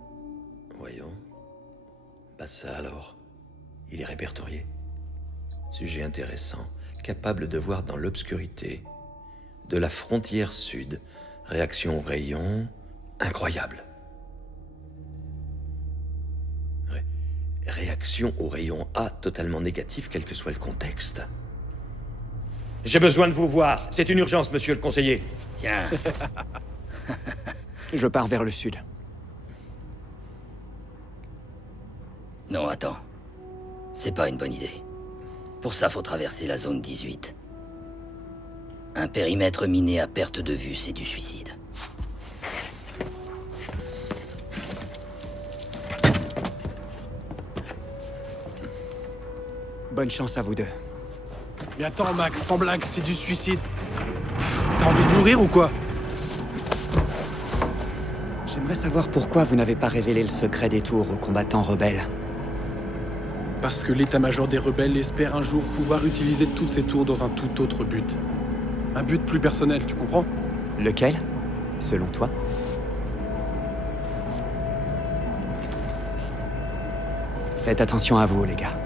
Voyons... Bah ça alors... Il est répertorié. Sujet intéressant. capable de voir dans l'obscurité de la frontière sud. Réaction au rayon... incroyable. Réaction au rayon A totalement négatif, quel que soit le contexte. J'ai besoin de vous voir. C'est une urgence, monsieur le conseiller. Tiens. Je pars vers le sud. Non, attends. C'est pas une bonne idée. Pour ça, faut traverser la zone 18. Un périmètre miné à perte de vue, c'est du suicide. Bonne chance à vous deux. Mais attends, Max, sans blague, c'est du suicide. T'as envie de mourir ou quoi? J'aimerais savoir pourquoi vous n'avez pas révélé le secret des tours aux combattants rebelles. Parce que l'état-major des rebelles espère un jour pouvoir utiliser toutes ces tours dans un tout autre but. Un but plus personnel, tu comprends? Lequel, selon toi? Faites attention à vous, les gars.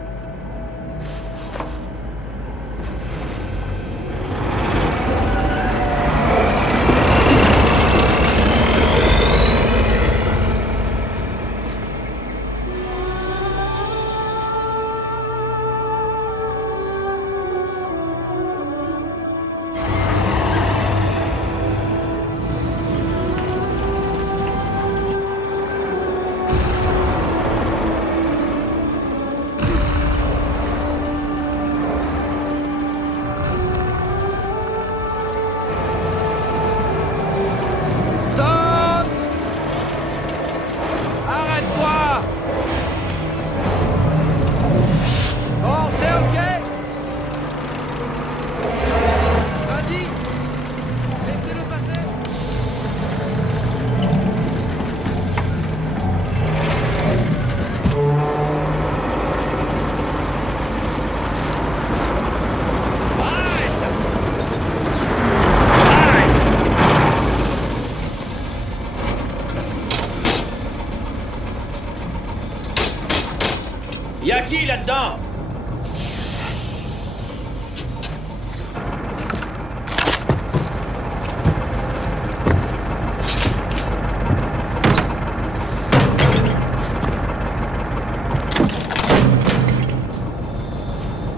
Y'a qui là-dedans?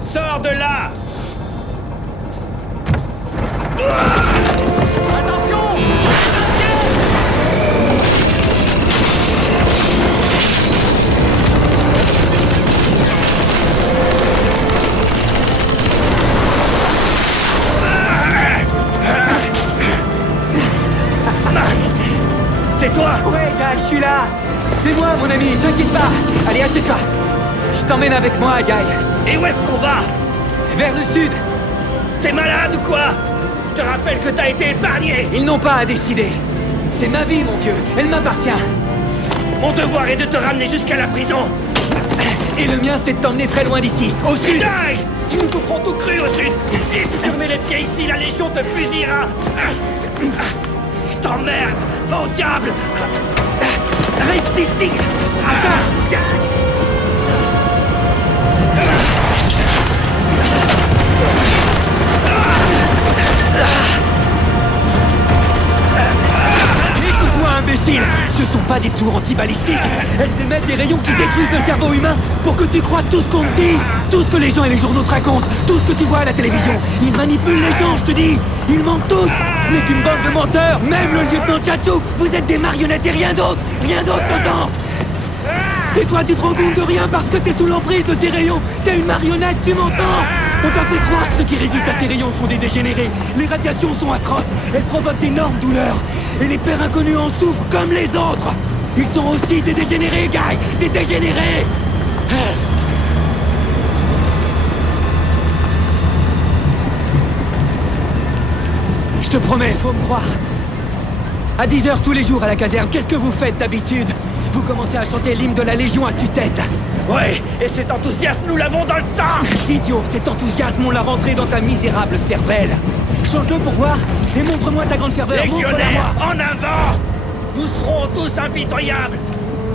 Sors de là! Attention! C'est toi? Ouais, Guy, je suis là. C'est moi, mon ami, t'inquiète pas. Allez, assieds-toi. Je t'emmène avec moi, Guy. Et où est-ce qu'on va? Vers le sud. T'es malade ou quoi? Je te rappelle que t'as été épargné. Ils n'ont pas à décider. C'est ma vie, mon vieux. Elle m'appartient. Mon devoir est de te ramener jusqu'à la prison. Et le mien, c'est de t'emmener très loin d'ici, au sud. Dingue! Ils nous coufferont tout cru au sud. Et si tu remets les pieds ici, la Légion te fusillera. Je t'emmerde. Va au diable. Reste ici. Attends. Écoute-moi, imbécile. Ce sont pas des tours antibalistiques. Elles émettent des rayons qui détruisent le cerveau humain pour que tu crois tout ce qu'on te dit. Tout ce que les gens et les journaux te racontent. Tout ce que tu vois à la télévision. Ils manipulent les gens, je te dis. Ils mentent tous. Ce n'est qu'une bande de menteurs. Même le lieutenant Tchatchou. Vous êtes des marionnettes et rien d'autre. Rien d'autre, t'entends? Et toi, tu te rends compte de rien parce que t'es sous l'emprise de ces rayons. T'es une marionnette, tu m'entends? On t'a fait croire que ceux qui résistent à ces rayons sont des dégénérés. Les radiations sont atroces. Elles provoquent d'énormes douleurs. Et les pères inconnus en souffrent comme les autres. Ils sont aussi des dégénérés, Guy. Des dégénérés. Je te promets, faut me croire. À 10h tous les jours à la caserne, qu'est-ce que vous faites d'habitude? Vous commencez à chanter l'hymne de la Légion à tue-tête. Ouais, et cet enthousiasme, nous l'avons dans le sang. Idiot, cet enthousiasme, on l'a rentré dans ta misérable cervelle. Chante-le pour voir, et montre-moi ta grande ferveur. Légionnaires, en avant! Nous serons tous impitoyables.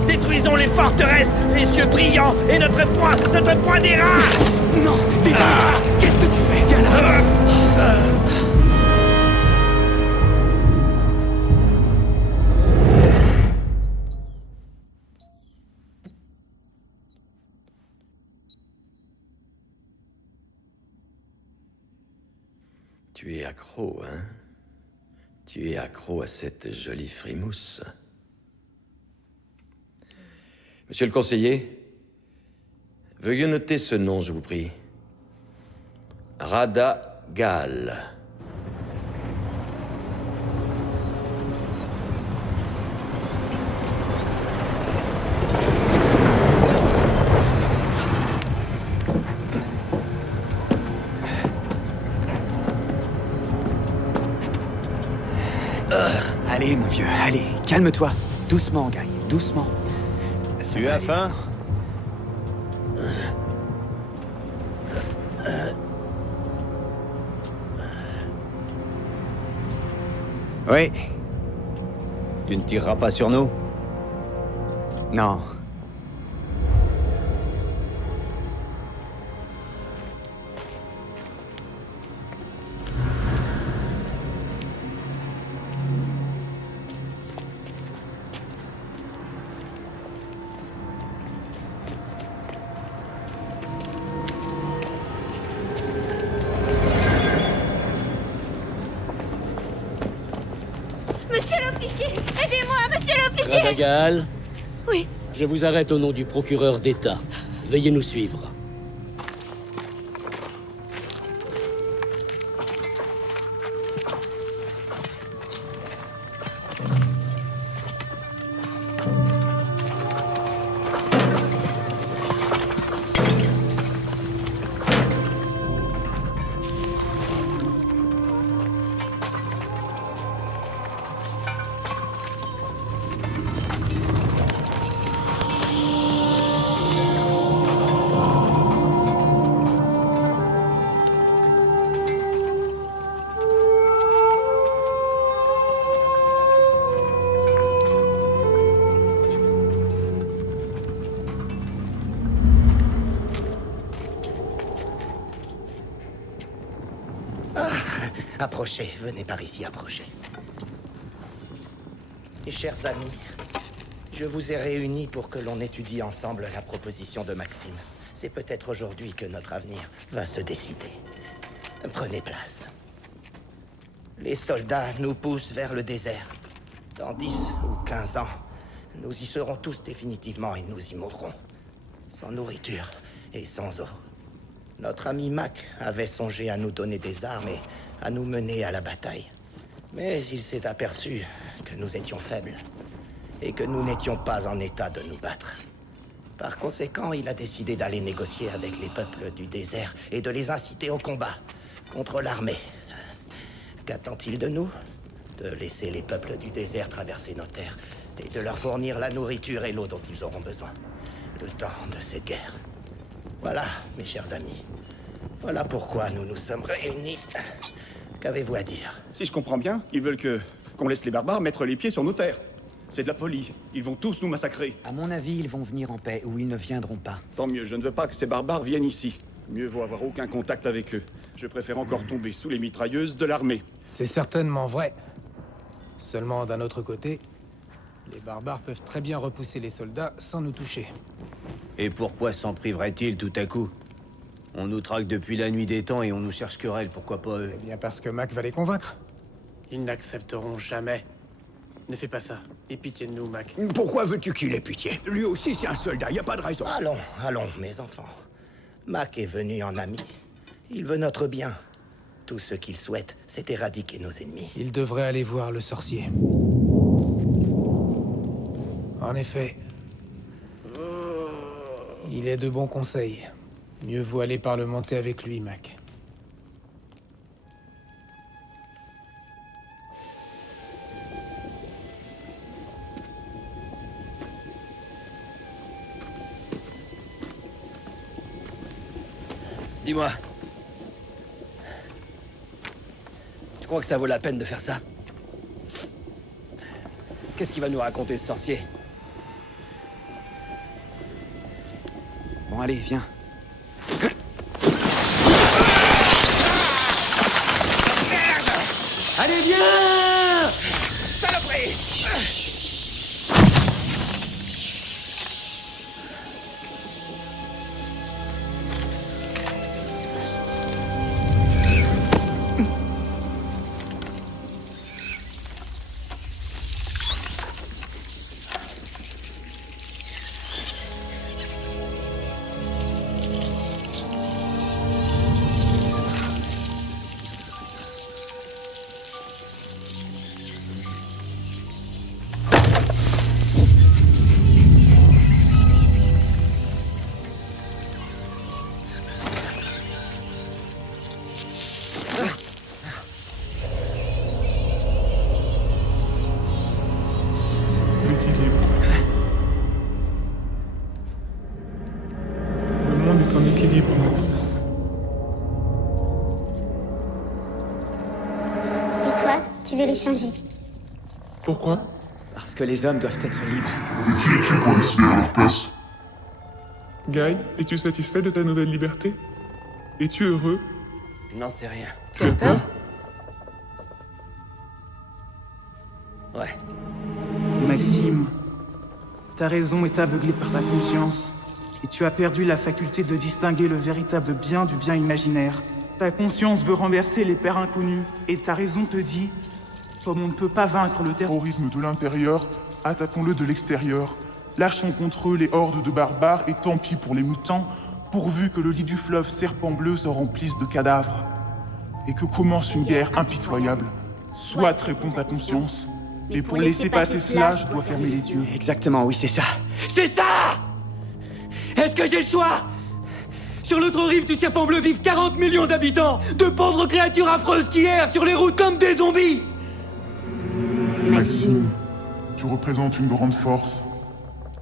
Détruisons les forteresses, les yeux brillants, et notre poing des rats. Non, t'es Qu'est-ce que tu fais? Viens là. Tu es accro, hein? Tu es accro à cette jolie frimousse. Monsieur le conseiller, veuillez noter ce nom, je vous prie. Rada Gal. Allez, mon vieux, allez, calme-toi. Doucement, Guy, doucement. Tu as faim? Oui. Tu ne tireras pas sur nous? Non. Monsieur l'officier! Aidez-moi, monsieur l'officier! Radagal, Oui. je vous arrête au nom du procureur d'État. Veuillez nous suivre. Approchez, venez par ici, approchez. Mes chers amis, je vous ai réunis pour que l'on étudie ensemble la proposition de Maxime. C'est peut-être aujourd'hui que notre avenir va se décider. Prenez place. Les soldats nous poussent vers le désert. Dans 10 ou 15 ans, nous y serons tous définitivement et nous y mourrons. Sans nourriture et sans eau. Notre ami Mac avait songé à nous donner des armes et à nous mener à la bataille. Mais il s'est aperçu que nous étions faibles et que nous n'étions pas en état de nous battre. Par conséquent, il a décidé d'aller négocier avec les peuples du désert et de les inciter au combat contre l'armée. Qu'attend-il de nous? De laisser les peuples du désert traverser nos terres et de leur fournir la nourriture et l'eau dont ils auront besoin. Le temps de cette guerre. Voilà, mes chers amis. Voilà pourquoi nous nous sommes réunis. Qu'avez-vous à dire? Si je comprends bien, ils veulent qu'on laisse les barbares mettre les pieds sur nos terres. C'est de la folie. Ils vont tous nous massacrer. À mon avis, ils vont venir en paix ou ils ne viendront pas. Tant mieux, je ne veux pas que ces barbares viennent ici. Mieux vaut avoir aucun contact avec eux. Je préfère encore tomber sous les mitrailleuses de l'armée. C'est certainement vrai. Seulement, d'un autre côté, les barbares peuvent très bien repousser les soldats sans nous toucher. Et pourquoi s'en priveraient-ils tout à coup? On nous traque depuis la nuit des temps et on nous cherche querelle, pourquoi pas eux? Eh bien parce que Mac va les convaincre. Ils n'accepteront jamais. Ne fais pas ça. Aie pitié de nous, Mac. Pourquoi veux-tu qu'il ait pitié? Lui aussi, c'est un soldat, y a pas de raison. Allons, allons, mes enfants. Mac est venu en ami. Il veut notre bien. Tout ce qu'il souhaite, c'est éradiquer nos ennemis. Il devrait aller voir le sorcier. En effet, il est de bons conseils. Mieux vaut aller parlementer avec lui, Mac. Dis-moi. Tu crois que ça vaut la peine de faire ça? Qu'est-ce qu'il va nous raconter, ce sorcier? Bon, allez, viens. Allez, viens! Saloperie! vais les changer. Pourquoi? Parce que les hommes doivent être libres. Mais qui es-tu pour décider à leur place? Guy, es-tu satisfait de ta nouvelle liberté? Es-tu heureux? Je n'en sais rien. Tu as peur? Ouais. Maxime, ta raison est aveuglée par ta conscience. Et tu as perdu la faculté de distinguer le véritable bien du bien imaginaire. Ta conscience veut renverser les pères inconnus. Et ta raison te dit, comme on ne peut pas vaincre le terrorisme de l'intérieur, attaquons-le de l'extérieur. Lâchons contre eux les hordes de barbares et tant pis pour les mutants, pourvu que le lit du fleuve serpent bleu se remplisse de cadavres. Et que commence une guerre impitoyable. Soit répond ta conscience. Et pour laisser passer cela, je dois fermer les yeux. Exactement, oui, c'est ça. C'est ça! Est-ce que j'ai le choix? Sur l'autre rive du serpent bleu vivent 40 millions d'habitants, de pauvres créatures affreuses qui errent sur les routes comme des zombies. Maxime, tu représentes une grande force.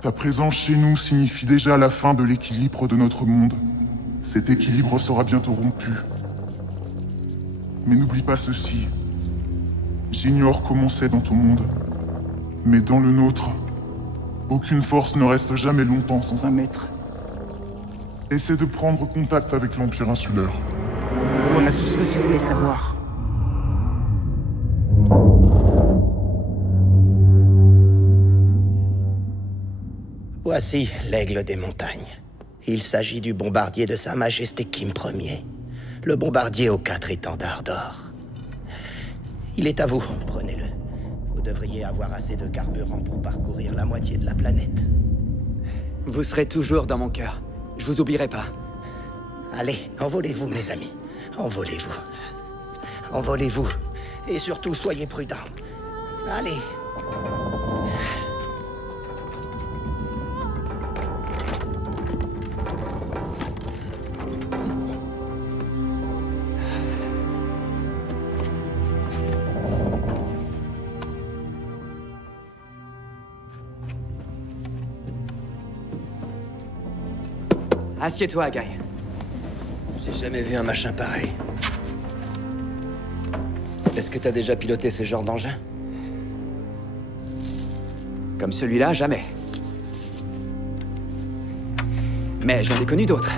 Ta présence chez nous signifie déjà la fin de l'équilibre de notre monde. Cet équilibre sera bientôt rompu. Mais n'oublie pas ceci. J'ignore comment c'est dans ton monde. Mais dans le nôtre, aucune force ne reste jamais longtemps sans un maître. Essaie de prendre contact avec l'Empire insulaire. Voilà tout ce que tu voulais savoir. Voici l'aigle des montagnes. Il s'agit du bombardier de Sa Majesté Kim Ier. Le bombardier aux 4 étendards d'or. Il est à vous, prenez-le. Vous devriez avoir assez de carburant pour parcourir la moitié de la planète. Vous serez toujours dans mon cœur. Je vous oublierai pas. Allez, envolez-vous, mes amis. Envolez-vous. Envolez-vous. Et surtout, soyez prudents. Allez. Assieds-toi, Guy. J'ai jamais vu un machin pareil. Est-ce que t'as déjà piloté ce genre d'engin? Comme celui-là, jamais. Mais j'en ai connu d'autres.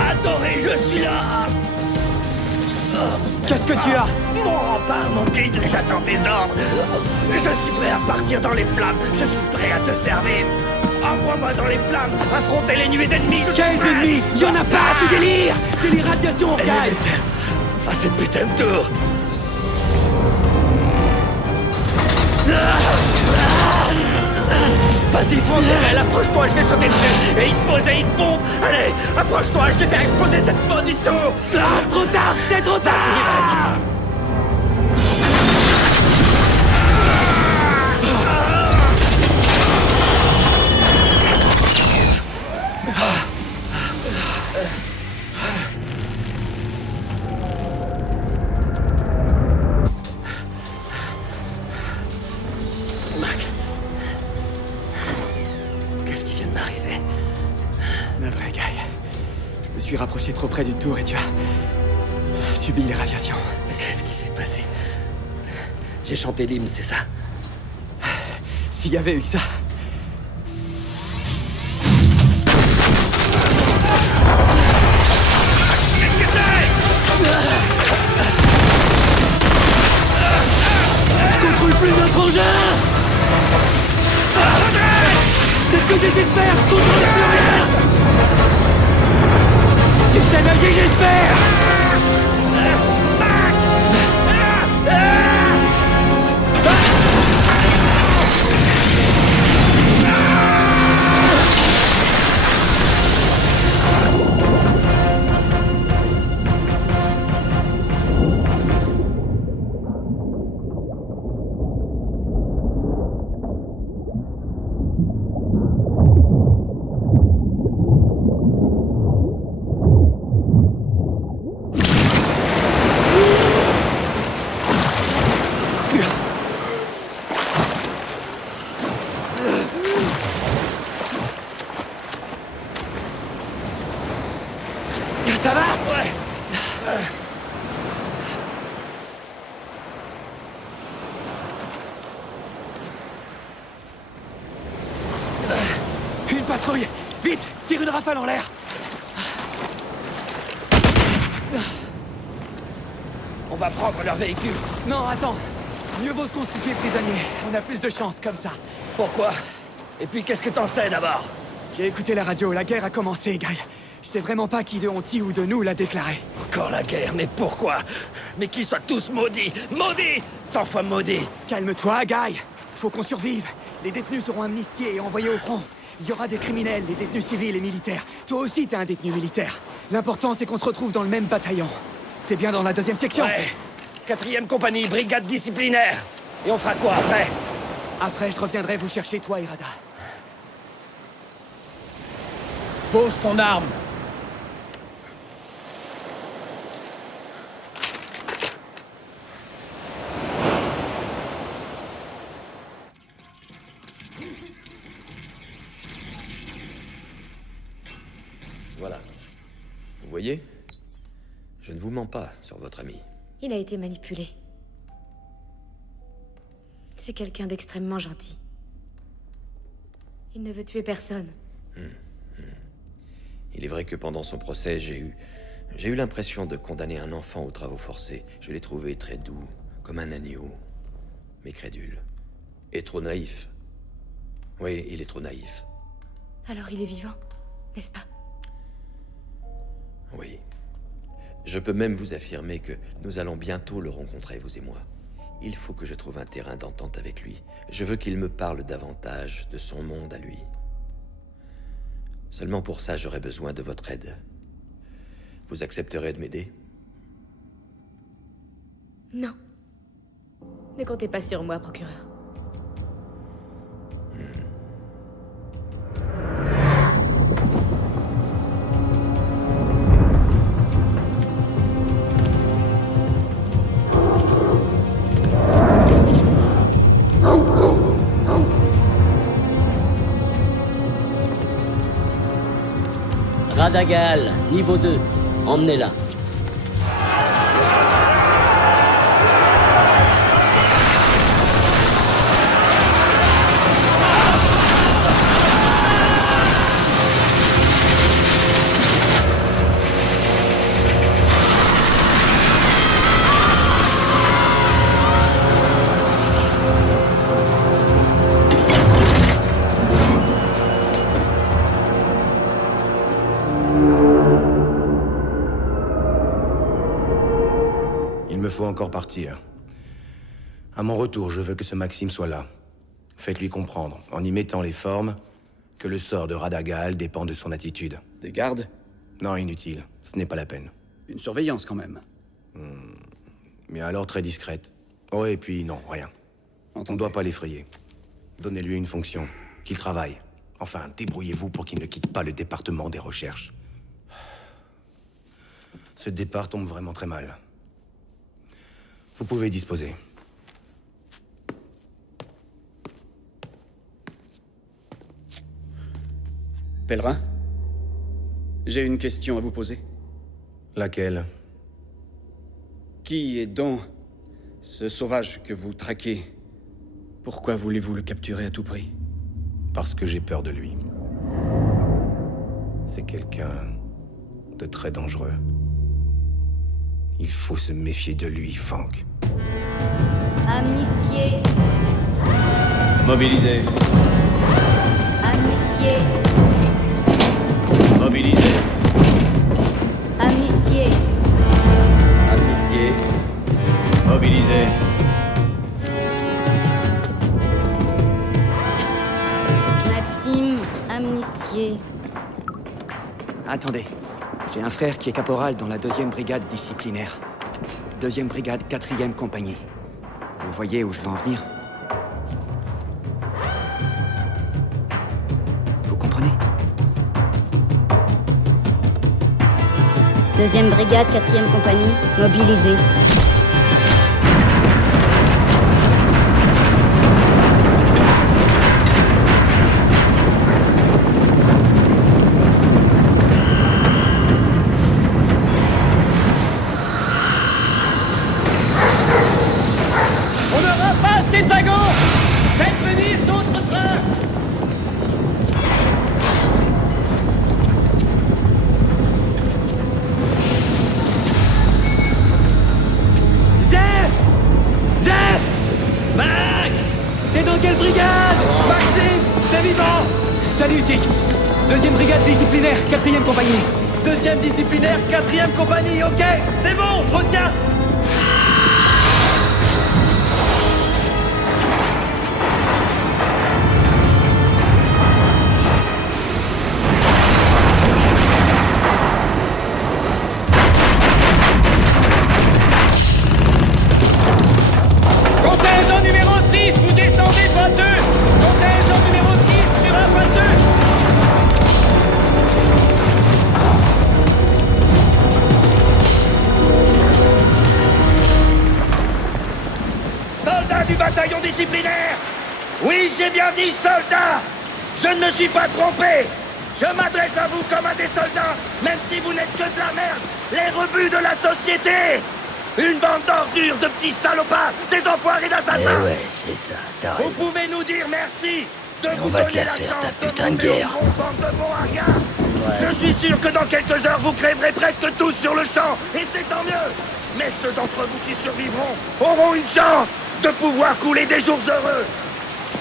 Adoré, je suis là. Qu'est-ce que tu as? Mon rempart, mon guide, j'attends tes ordres. Je suis prêt à partir dans les flammes. Je suis prêt à te servir. Envoie-moi dans les flammes, affronter les nuées d'ennemis. 15 ennemis, y'en a pas, tu délires. C'est l'irradiation, Guy. Ah, cette putain de tour. Vas-y, fonce, approche-toi, je vais sauter dessus et il te poser une bombe. Allez, approche-toi, je vais faire exploser cette maudite tour. Ah, trop tard, c'est trop tard. m'arriver. Navré, Guy. Je me suis rapproché trop près du tour et tu as subi les radiations. Qu'est-ce qui s'est passé? J'ai chanté l'hymne, c'est ça? S'il y avait eu ça... Qu'est-ce que c'est? Je contrôle plus notre engin! C'est ce que j'essaie de faire, je contrôle plus rien! Tu sais nager, j'espère! Ça va? Ouais. Une patrouille! Vite! Tire une rafale en l'air! On va prendre leur véhicule. Non, attends! Mieux vaut se constituer prisonnier. On a plus de chance comme ça. Pourquoi? Et puis qu'est-ce que t'en sais d'abord? J'ai écouté la radio, la guerre a commencé, Guy. Je sais vraiment pas qui de Honti ou de nous l'a déclaré. Encore la guerre, mais pourquoi? Mais qu'ils soient tous maudits! Maudits! 100 fois maudits! Calme-toi, Guy. Faut qu'on survive. Les détenus seront amnistiés et envoyés au front. Il y aura des criminels, des détenus civils et militaires. Toi aussi, t'es un détenu militaire. L'important, c'est qu'on se retrouve dans le même bataillon. T'es bien dans la 2e section? Ouais. 4e compagnie, brigade disciplinaire. Et on fera quoi après? Après, je reviendrai vous chercher, toi et Rada. Pose ton arme. Voilà. Vous voyez? Je ne vous mens pas sur votre ami. Il a été manipulé. C'est quelqu'un d'extrêmement gentil. Il ne veut tuer personne. Il est vrai que pendant son procès, j'ai eu l'impression de condamner un enfant aux travaux forcés. Je l'ai trouvé très doux, comme un agneau, mais crédule. Et trop naïf. Oui, il est trop naïf. Alors il est vivant, n'est-ce pas? Oui. Je peux même vous affirmer que nous allons bientôt le rencontrer, vous et moi. Il faut que je trouve un terrain d'entente avec lui. Je veux qu'il me parle davantage de son monde à lui. Seulement pour ça, j'aurai besoin de votre aide. Vous accepterez de m'aider? Non. Ne comptez pas sur moi, procureur. Radagal, niveau 2. Emmenez-la. Il me faut encore partir. À mon retour, je veux que ce Maxime soit là. Faites-lui comprendre, en y mettant les formes, que le sort de Radagal dépend de son attitude. Des gardes? Non, inutile. Ce n'est pas la peine. Une surveillance, quand même. Mais alors très discrète. Oh, et puis non, rien. On ne doit pas l'effrayer. Donnez-lui une fonction. Qu'il travaille. Enfin, débrouillez-vous pour qu'il ne quitte pas le département des recherches. Ce départ tombe vraiment très mal. Vous pouvez disposer. Pèlerin, j'ai une question à vous poser. Laquelle? Qui est donc ce sauvage que vous traquez? Pourquoi voulez-vous le capturer à tout prix? Parce que j'ai peur de lui. C'est quelqu'un de très dangereux. Il faut se méfier de lui, Fank. Amnistié. Mobilisé. Amnistié. Mobilisé. Amnistié. Amnistié. Mobilisé. Maxime, amnistié. Attendez. J'ai un frère qui est caporal dans la 2e brigade disciplinaire. 2e brigade, 4e compagnie. Vous voyez où je veux en venir? Vous comprenez? 2e brigade, 4e compagnie, mobilisée. On n'aura pas assez de wagons! Faites venir d'autres trains! Zef! Zef! Mac! T'es dans quelle brigade? Maxime! T'es vivant! Salut, Tic! 2e brigade disciplinaire, 4e compagnie. 2e disciplinaire, 4e compagnie, ok! C'est bon, je retiens! Contingent numéro 6, vous descendez boiteux! Contingent numéro 6 sur un boiteux! Soldats du bataillon disciplinaire! Oui, j'ai bien dit soldats! Je ne me suis pas trompé! Je m'adresse à vous comme à des soldats, même si vous n'êtes que de la merde! Les rebuts de la société! Une bande d'ordures, de petits salopards, des enfoirés d'assassins! Eh ouais, c'est ça, t'as Vous raison. pouvez nous dire merci de Et vous on va te donner la la faire, chance ta de putain de monter au guerre. front, bande de bons hariens. Je suis sûr que dans quelques heures, vous crèverez presque tous sur le champ, et c'est tant mieux. Mais ceux d'entre vous qui survivront auront une chance de pouvoir couler des jours heureux.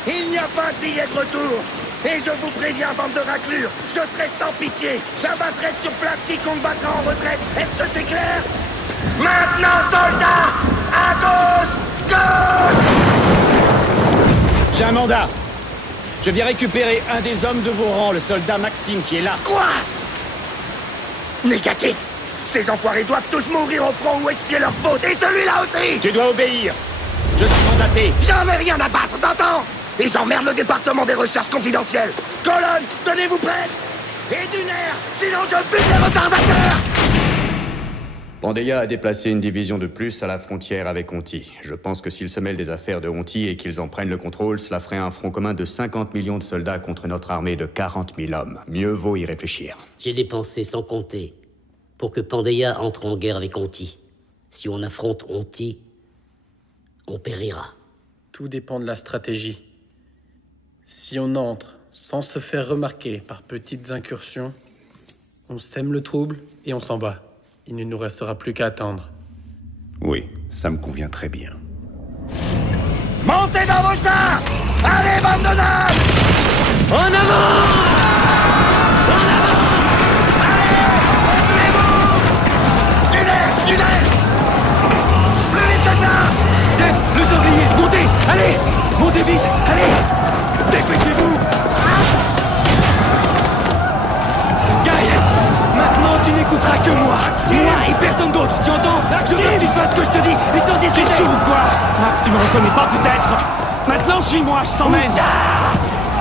Il n'y a pas de billet de retour. Et je vous préviens, bande de raclures, je serai sans pitié. J'abattrai sur place quiconque battra en retraite. Est-ce que c'est clair? Maintenant, soldats! À gauche! Gauche! J'ai un mandat. Je viens récupérer un des hommes de vos rangs, le soldat Maxime, qui est là. Quoi? Négatif! Ces enfoirés doivent tous mourir au front ou expier leurs fautes, et celui-là aussi! Tu dois obéir. Je suis mandaté. J'en ai rien à battre, t'entends? Et j'emmerde le département des recherches confidentielles. Colonne, tenez-vous prête! Et du nerf, sinon je bute les retardateurs! Pandeya a déplacé une division de plus à la frontière avec Honti. Je pense que s'ils se mêlent des affaires de Honti et qu'ils en prennent le contrôle, cela ferait un front commun de 50 millions de soldats contre notre armée de 40 000 hommes. Mieux vaut y réfléchir. J'ai dépensé sans compter pour que Pandeya entre en guerre avec Honti. Si on affronte Honti, on périra. Tout dépend de la stratégie. Si on entre sans se faire remarquer par petites incursions, on sème le trouble et on s'en va. Il ne nous restera plus qu'à attendre. Oui, ça me convient très bien. Montez dans vos chars! Allez, bande de dames! En avant! En avant! Allez, reculez-vous! Du nerf! Plus vite que ça! Zef, le sanglier, montez! Allez! Montez vite! Allez! Dépêchez-vous! Guy! Maintenant, tu n'écouteras que moi! Moi et personne d'autre, tu entends? Je veux que tu fasses ce que je te dis, et sans discuter! T'es sourd ou quoi? Mac, tu me reconnais pas peut-être? Maintenant, suis-moi, je t'emmène!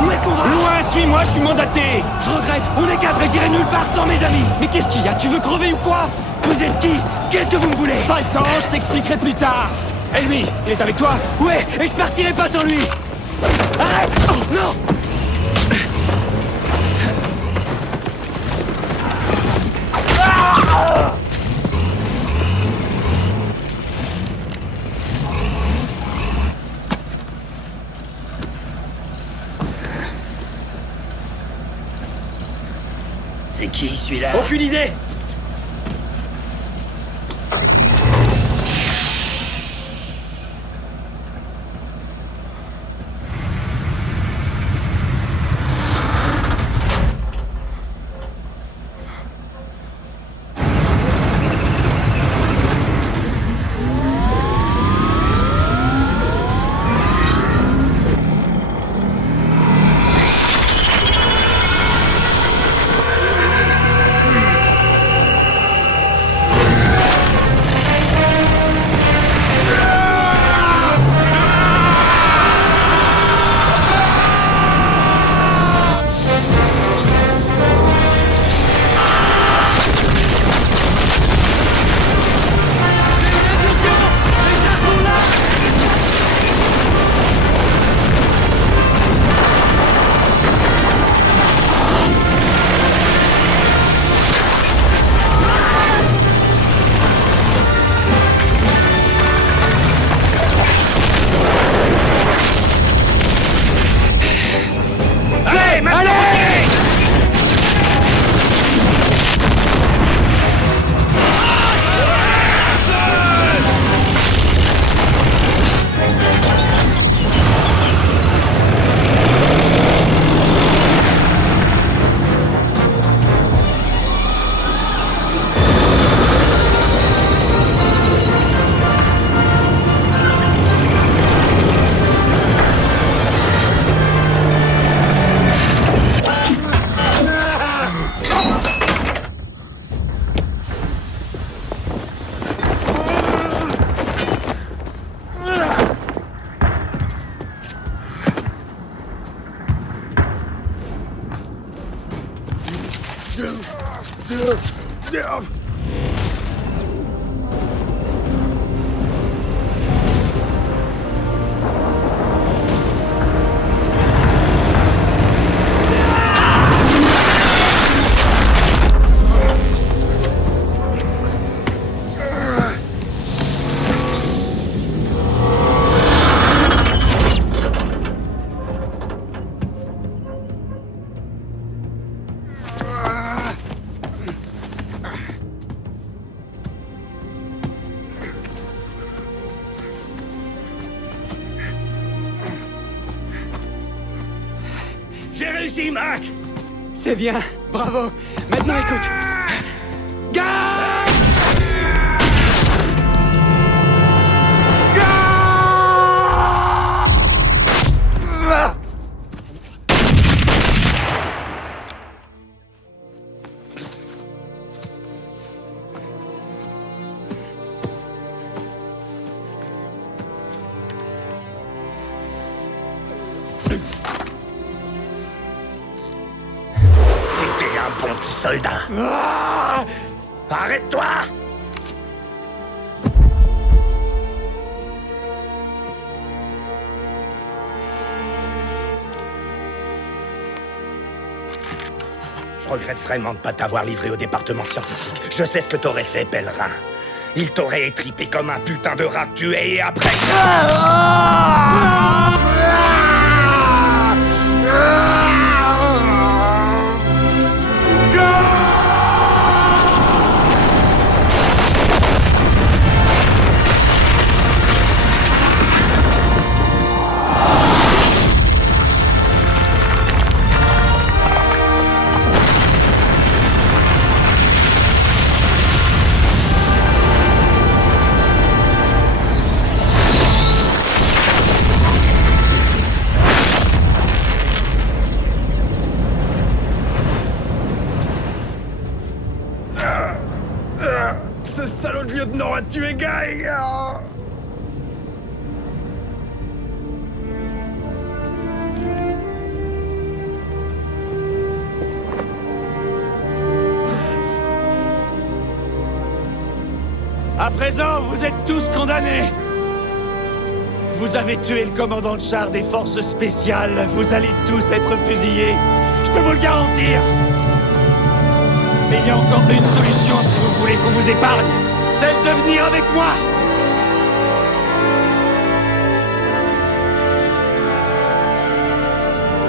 Où est-ce qu'on va? Loin, suis-moi, je suis mandaté! Je regrette, on est 4 et j'irai nulle part sans mes amis! Mais qu'est-ce qu'il y a? Tu veux crever ou quoi? Vous êtes qui? Qu'est-ce que vous me voulez? Pas le temps, je t'expliquerai plus tard! Et lui, il est avec toi? Ouais, et je partirai pas sans lui! Arrête! Oh, non! C'est qui celui-là? Aucune idée! J'ai réussi, Mac! C'est bien, bravo. Maintenant écoute. Gars! C'était un bon petit soldat. Ah! Arrête-toi! Je regrette vraiment de ne pas t'avoir livré au département scientifique. Je sais ce que t'aurais fait, pèlerin. Il t'aurait étripé comme un putain de rat tué et après... Ce salaud de lieutenant a tué Guy! À présent, vous êtes tous condamnés. Vous avez tué le commandant de char des forces spéciales. Vous allez tous être fusillés. Je peux vous le garantir. Mais il y a encore une solution si vous voulez qu'on vous épargne. Celle de venir avec moi.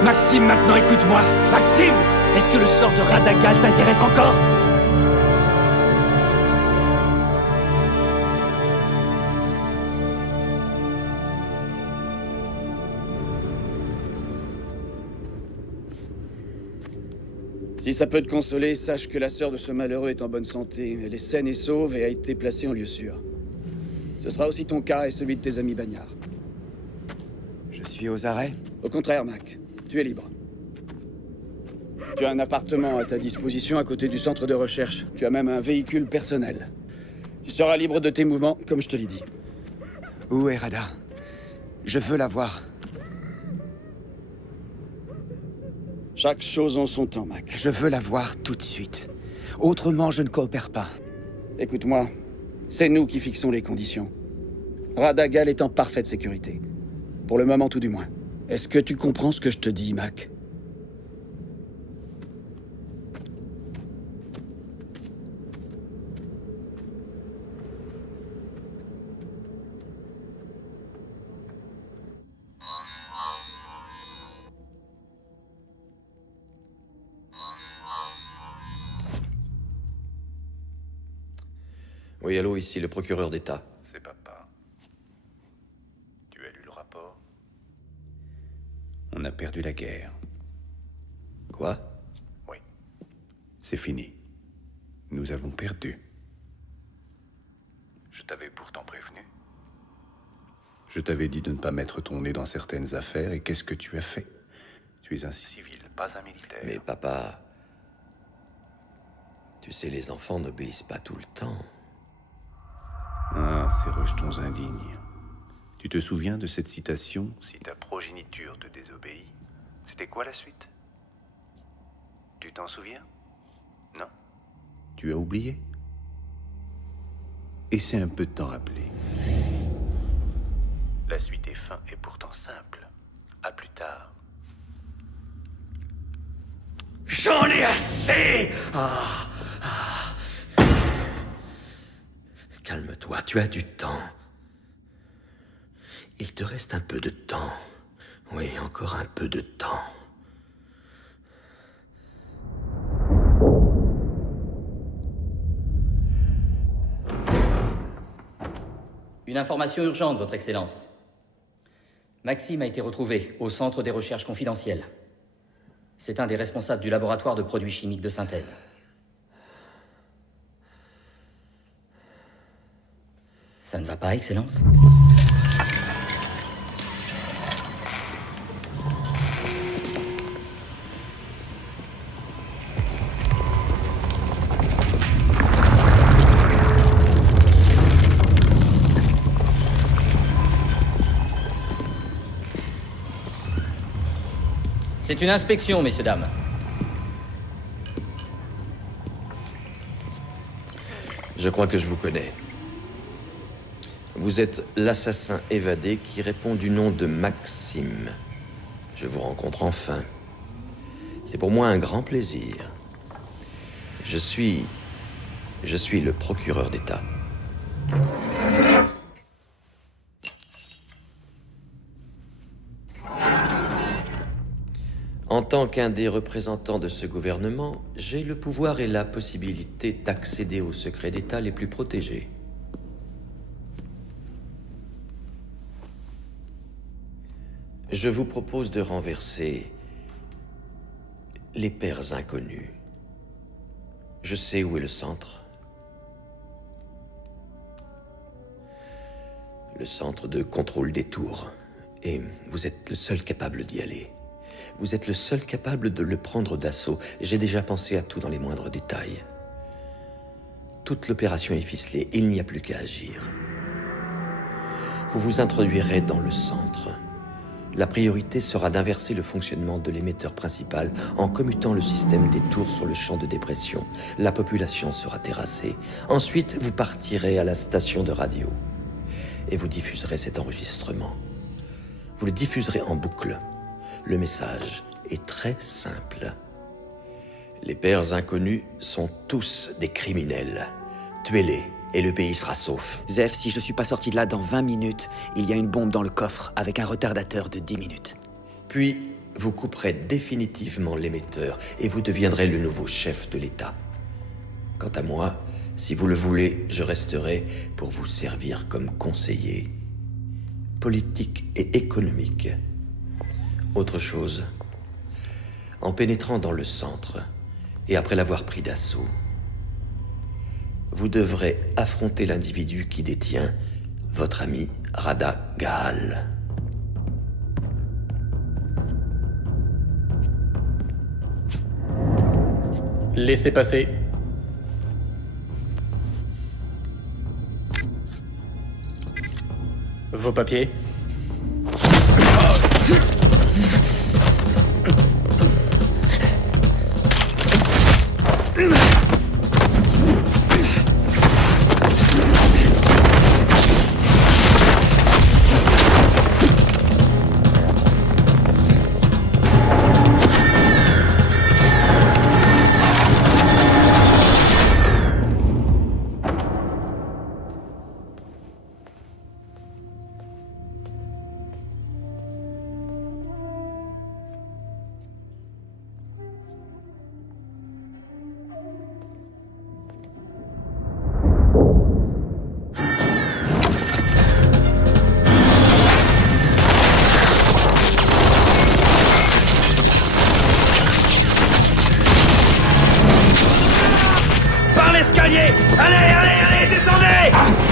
Maxime, maintenant écoute-moi. Maxime, est-ce que le sort de Radagal t'intéresse encore? Si ça peut te consoler, sache que la sœur de ce malheureux est en bonne santé. Elle est saine et sauve et a été placée en lieu sûr. Ce sera aussi ton cas et celui de tes amis bagnards. Je suis aux arrêts? Au contraire, Mac. Tu es libre. Tu as un appartement à ta disposition à côté du centre de recherche. Tu as même un véhicule personnel. Tu seras libre de tes mouvements, comme je te l'ai dit. Où est Rada? Je veux la voir. Chaque chose en son temps, Mac. Je veux la voir tout de suite. Autrement, je ne coopère pas. Écoute-moi, c'est nous qui fixons les conditions. Radagal est en parfaite sécurité. Pour le moment, tout du moins. Est-ce que tu comprends ce que je te dis, Mac? Oui, allô, ici le procureur d'État. C'est papa. Tu as lu le rapport? On a perdu la guerre. Quoi? Oui. C'est fini. Nous avons perdu. Je t'avais pourtant prévenu. Je t'avais dit de ne pas mettre ton nez dans certaines affaires, et qu'est-ce que tu as fait? Tu es un civil, pas un militaire. Mais papa... Tu sais, les enfants n'obéissent pas tout le temps. Ah, ces rejetons indignes. Tu te souviens de cette citation? Si ta progéniture te désobéit, c'était quoi la suite? Tu t'en souviens? Non? Tu as oublié? Essaie un peu de t'en rappeler. La suite est fin et pourtant simple. À plus tard. J'en ai assez! Calme-toi, tu as du temps. Il te reste un peu de temps. Oui, encore un peu de temps. Une information urgente, Votre Excellence. Maxime a été retrouvé au Centre des Recherches Confidentielles. C'est un des responsables du laboratoire de produits chimiques de synthèse. Ça ne va pas, Excellence? C'est une inspection, messieurs, dames. Je crois que je vous connais. Vous êtes l'assassin évadé qui répond du nom de Maxime. Je vous rencontre enfin. C'est pour moi un grand plaisir. Je suis le procureur d'État. En tant qu'un des représentants de ce gouvernement, j'ai le pouvoir et la possibilité d'accéder aux secrets d'État les plus protégés. Je vous propose de renverser les pères inconnus. Je sais où est le centre. Le centre de contrôle des tours. Et vous êtes le seul capable d'y aller. Vous êtes le seul capable de le prendre d'assaut. J'ai déjà pensé à tout dans les moindres détails. Toute l'opération est ficelée. Il n'y a plus qu'à agir. Vous vous introduirez dans le centre. La priorité sera d'inverser le fonctionnement de l'émetteur principal en commutant le système des tours sur le champ de dépression. La population sera terrassée. Ensuite, vous partirez à la station de radio et vous diffuserez cet enregistrement. Vous le diffuserez en boucle. Le message est très simple. Les pères inconnus sont tous des criminels. Tuez-les et le pays sera sauf. Zef, si je suis pas sorti de là dans 20 minutes, il y a une bombe dans le coffre avec un retardateur de 10 minutes. Puis, vous couperez définitivement l'émetteur et vous deviendrez le nouveau chef de l'État. Quant à moi, si vous le voulez, je resterai pour vous servir comme conseiller politique et économique. Autre chose, en pénétrant dans le centre, et après l'avoir pris d'assaut, vous devrez affronter l'individu qui détient votre ami Rada Gaal. Laissez passer. Vos papiers. Allez, descendez!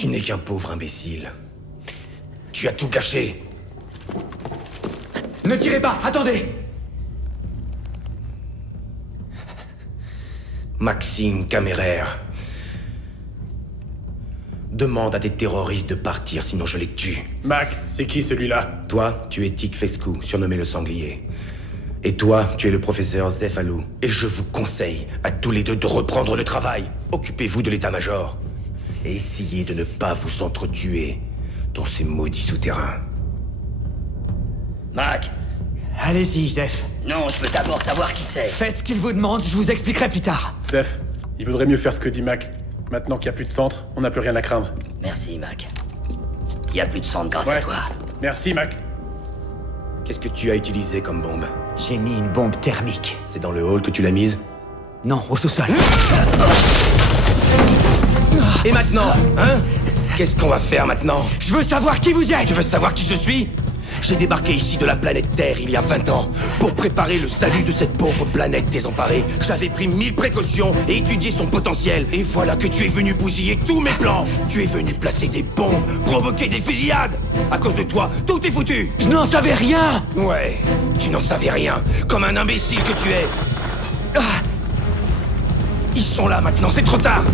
Tu n'es qu'un pauvre imbécile. Tu as tout gâché. Ne tirez pas, attendez! Maxime Caméraire. Demande à des terroristes de partir, sinon je les tue. Mac, c'est qui celui-là? Toi, tu es Tic Fescu, surnommé le sanglier. Et toi, tu es le professeur Zephalou. Et je vous conseille à tous les deux de reprendre le travail. Occupez-vous de l'état-major. Et essayez de ne pas vous entretuer dans ces maudits souterrains. Mac! Allez-y, Zeph. Non, je veux d'abord savoir qui c'est. Faites ce qu'il vous demande, je vous expliquerai plus tard. Zeph, il vaudrait mieux faire ce que dit Mac. Maintenant qu'il n'y a plus de centre, on n'a plus rien à craindre. Merci, Mac. Il n'y a plus de centre grâce à toi. Merci, Mac. Qu'est-ce que tu as utilisé comme bombe? J'ai mis une bombe thermique. C'est dans le hall que tu l'as mise? Non, au sous-sol. Et maintenant, hein? Qu'est-ce qu'on va faire maintenant? Je veux savoir qui vous êtes! Tu veux savoir qui je suis? J'ai débarqué ici de la planète Terre il y a 20 ans pour préparer le salut de cette pauvre planète désemparée. J'avais pris 1000 précautions et étudié son potentiel. Et voilà que tu es venu bousiller tous mes plans. Tu es venu placer des bombes, provoquer des fusillades. À cause de toi, tout est foutu. Je n'en savais rien! Ouais, tu n'en savais rien, comme un imbécile que tu es. Ah. Ils sont là maintenant, c'est trop tard.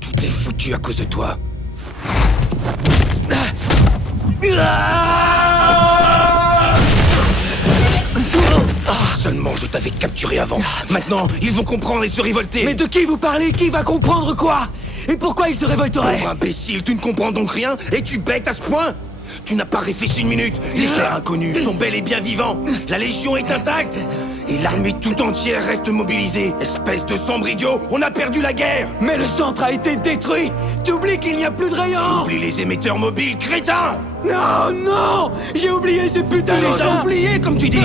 Tout est foutu à cause de toi. Seulement je t'avais capturé avant. Maintenant, ils vont comprendre et se révolter. Mais de qui vous parlez? Qui va comprendre quoi? Et pourquoi ils se révolteraient? Pauvre imbécile, tu ne comprends donc rien? Es-tu bête à ce point? Tu n'as pas réfléchi une minute. Les pères inconnus sont bel et bien vivants. La Légion est intacte. Et l'armée tout entière reste mobilisée. Espèce de sombre idiot, on a perdu la guerre. Mais le centre a été détruit. T'oublies qu'il n'y a plus de rayons. T'oublies les émetteurs mobiles, crétin. Non, non. J'ai oublié ces putains Tu les d'engins. as oubliés, comme tu dis.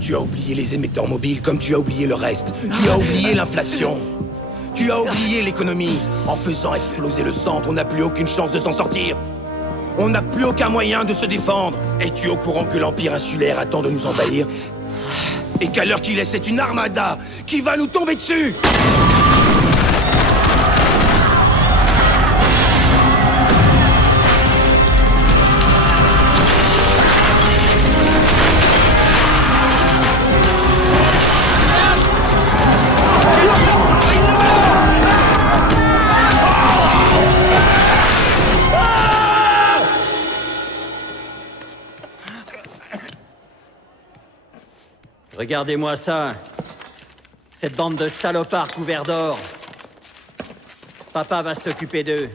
Tu as oublié les émetteurs mobiles comme tu as oublié le reste. Tu as oublié l'inflation. Tu as oublié l'économie. En faisant exploser le centre, on n'a plus aucune chance de s'en sortir. On n'a plus aucun moyen de se défendre. Es-tu au courant que l'Empire insulaire attend de nous envahir? Et qu'à l'heure qu'il est, c'est une armada qui va nous tomber dessus! Regardez-moi ça. Cette bande de salopards couverts d'or. Papa va s'occuper d'eux.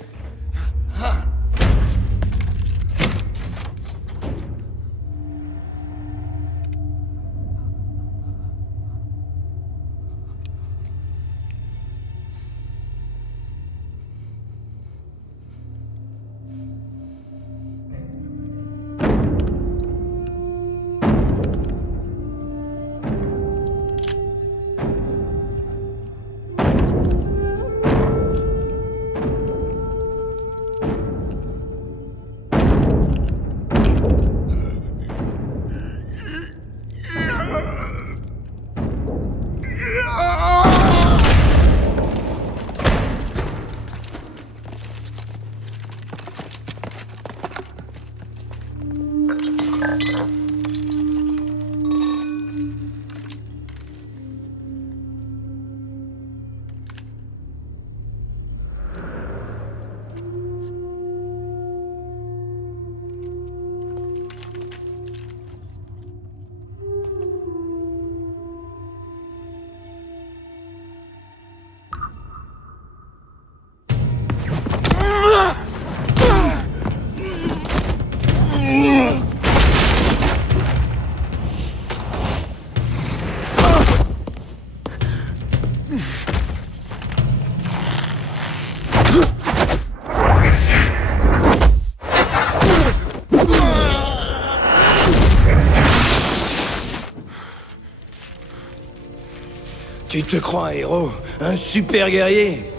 Tu te crois un héros, un super guerrier?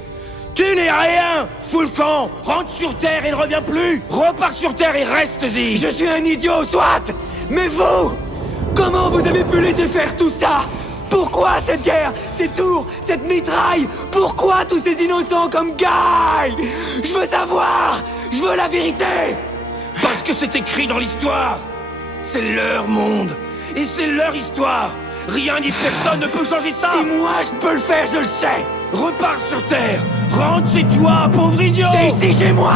Tu n'es rien! Fous le camp! Rentre sur Terre et ne reviens plus! Repars sur Terre et reste-y! Je suis un idiot, soit! Mais vous! Comment vous avez pu laisser faire tout ça? Pourquoi cette guerre? Ces tours? Cette mitraille? Pourquoi tous ces innocents comme Guy? Je veux savoir! Je veux la vérité! Parce que c'est écrit dans l'histoire! C'est leur monde! Et c'est leur histoire! Rien ni personne ne peut changer ça! Si moi je peux le faire, je le sais! Repars sur Terre! Rentre chez toi, pauvre idiot! C'est ici chez moi!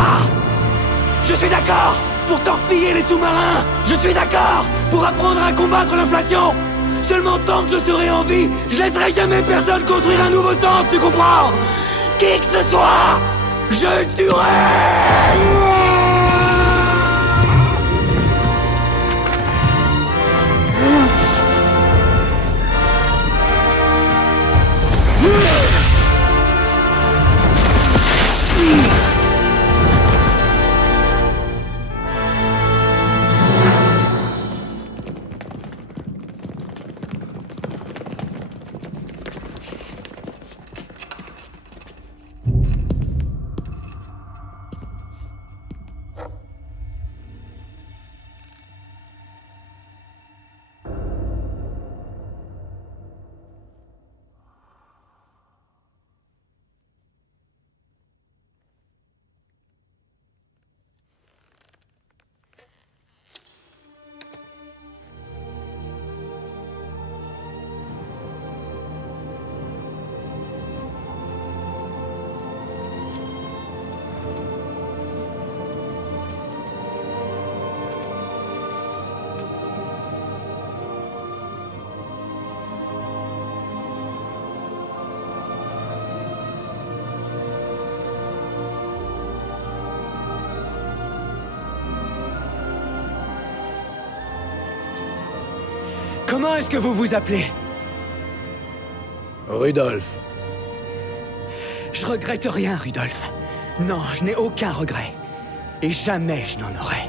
Je suis d'accord pour torpiller les sous-marins! Je suis d'accord pour apprendre à combattre l'inflation! Seulement tant que je serai en vie, je laisserai jamais personne construire un nouveau centre, tu comprends? Qui que ce soit, je le tuerai! Comment est-ce que vous vous appelez? Rudolph. Je regrette rien, Rudolph. Non, je n'ai aucun regret. Et jamais je n'en aurai.